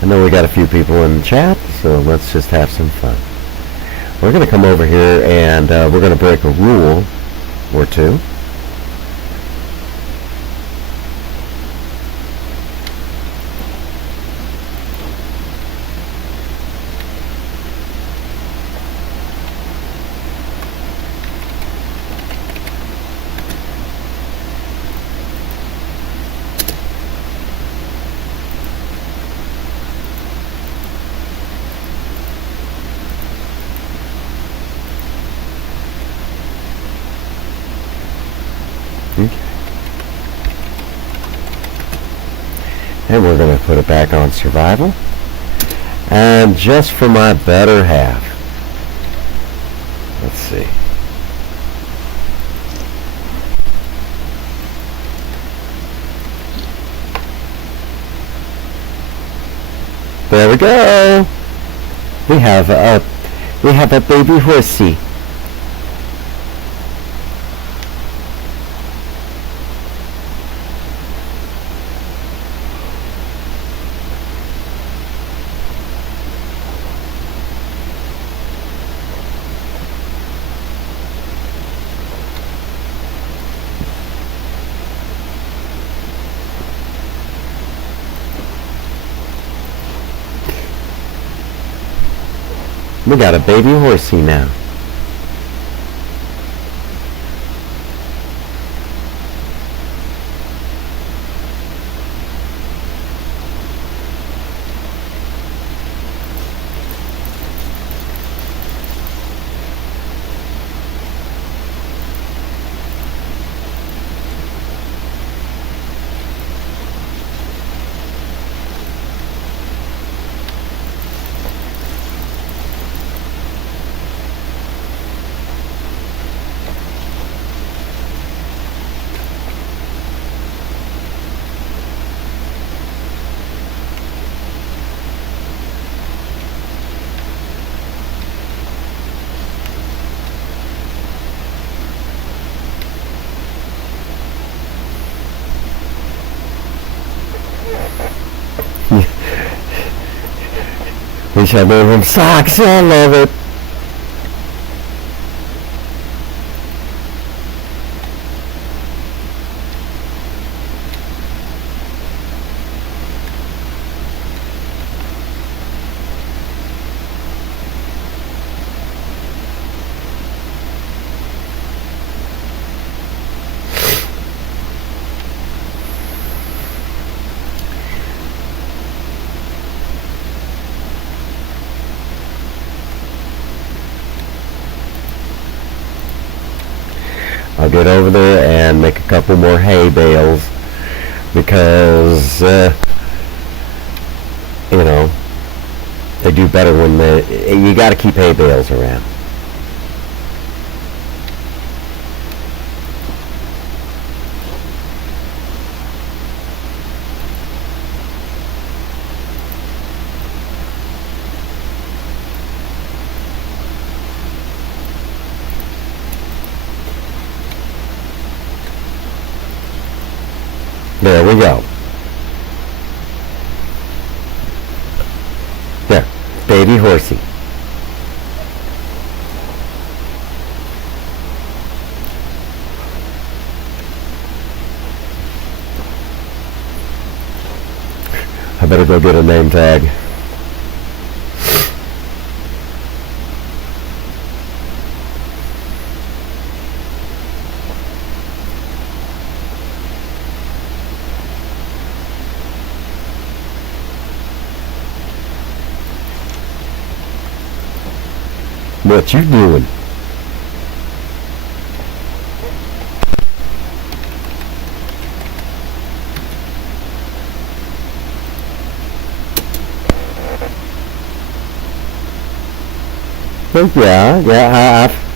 I know we got a few people in the chat, so let's just have some fun. We're going to come over here and we're going to break a rule or two. Okay. And we're going to put it back on survival. And just for my better half, let's see. There we go. We have a baby horsey. We got a baby horsey now. We shall name him Socks. I love it. I'll get over there and make a couple more hay bales because, you know, they do better when you got to keep hay bales around. There we go. There, baby horsey. I better go get a name tag. What you doing? Oh, yeah, I've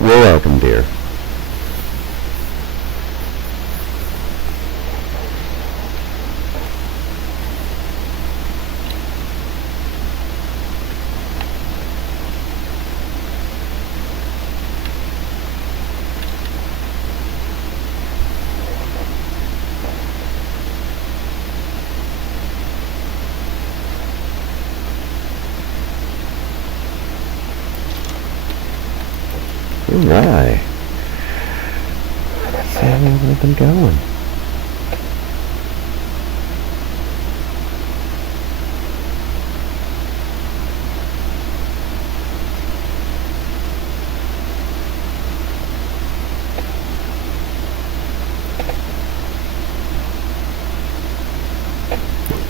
You're welcome, dear. Alright. Let's see how we've been going.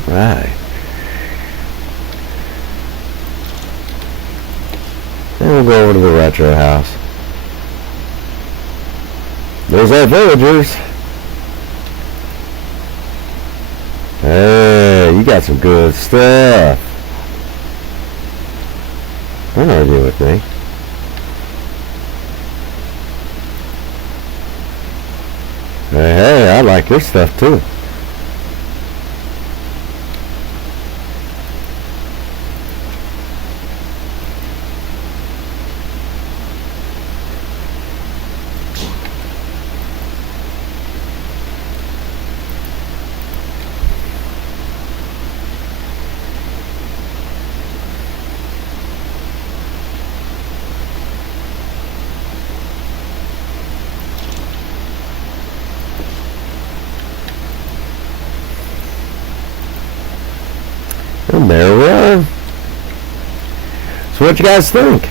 Right. Then we'll go over to the retro house. There's our villagers. Hey, you got some good stuff. Don't argue with me. Hey, I like your stuff too. And there we are. So what you guys think?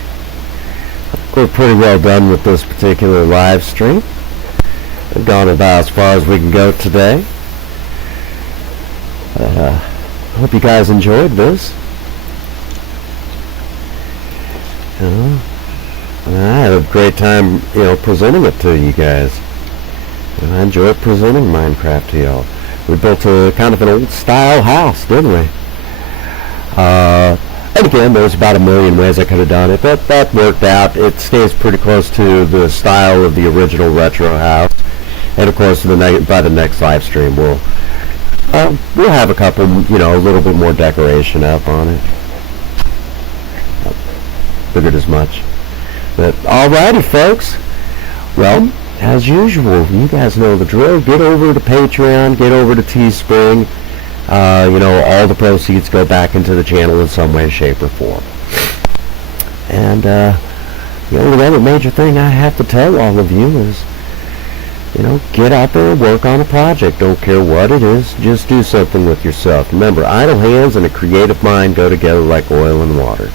We're pretty well done with this particular live stream. We've gone about as far as we can go today. I hope you guys enjoyed this. I had a great time, presenting it to you guys. And I enjoyed presenting Minecraft to y'all. We built a kind of an old style house, didn't we? And again, there's about a million ways I could have done it, but that worked out. It stays pretty close to the style of the original retro house. And of course, by the next live stream, we'll have a couple, a little bit more decoration up on it. Figured as much. But alrighty, folks. Well, as usual, you guys know the drill. Get over to Patreon, get over to Teespring. All the proceeds go back into the channel in some way, shape, or form. And the only other major thing I have to tell all of you is, get out there and work on a project. Don't care what it is. Just do something with yourself. Remember, idle hands and a creative mind go together like oil and water.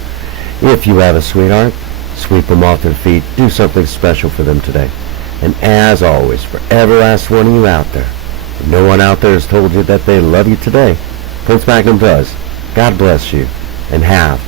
If you have a sweetheart, sweep them off their feet. Do something special for them today. And as always, for every last one of you out there, if no one out there has told you that they love you today, Prince Magnum does. God bless you, and have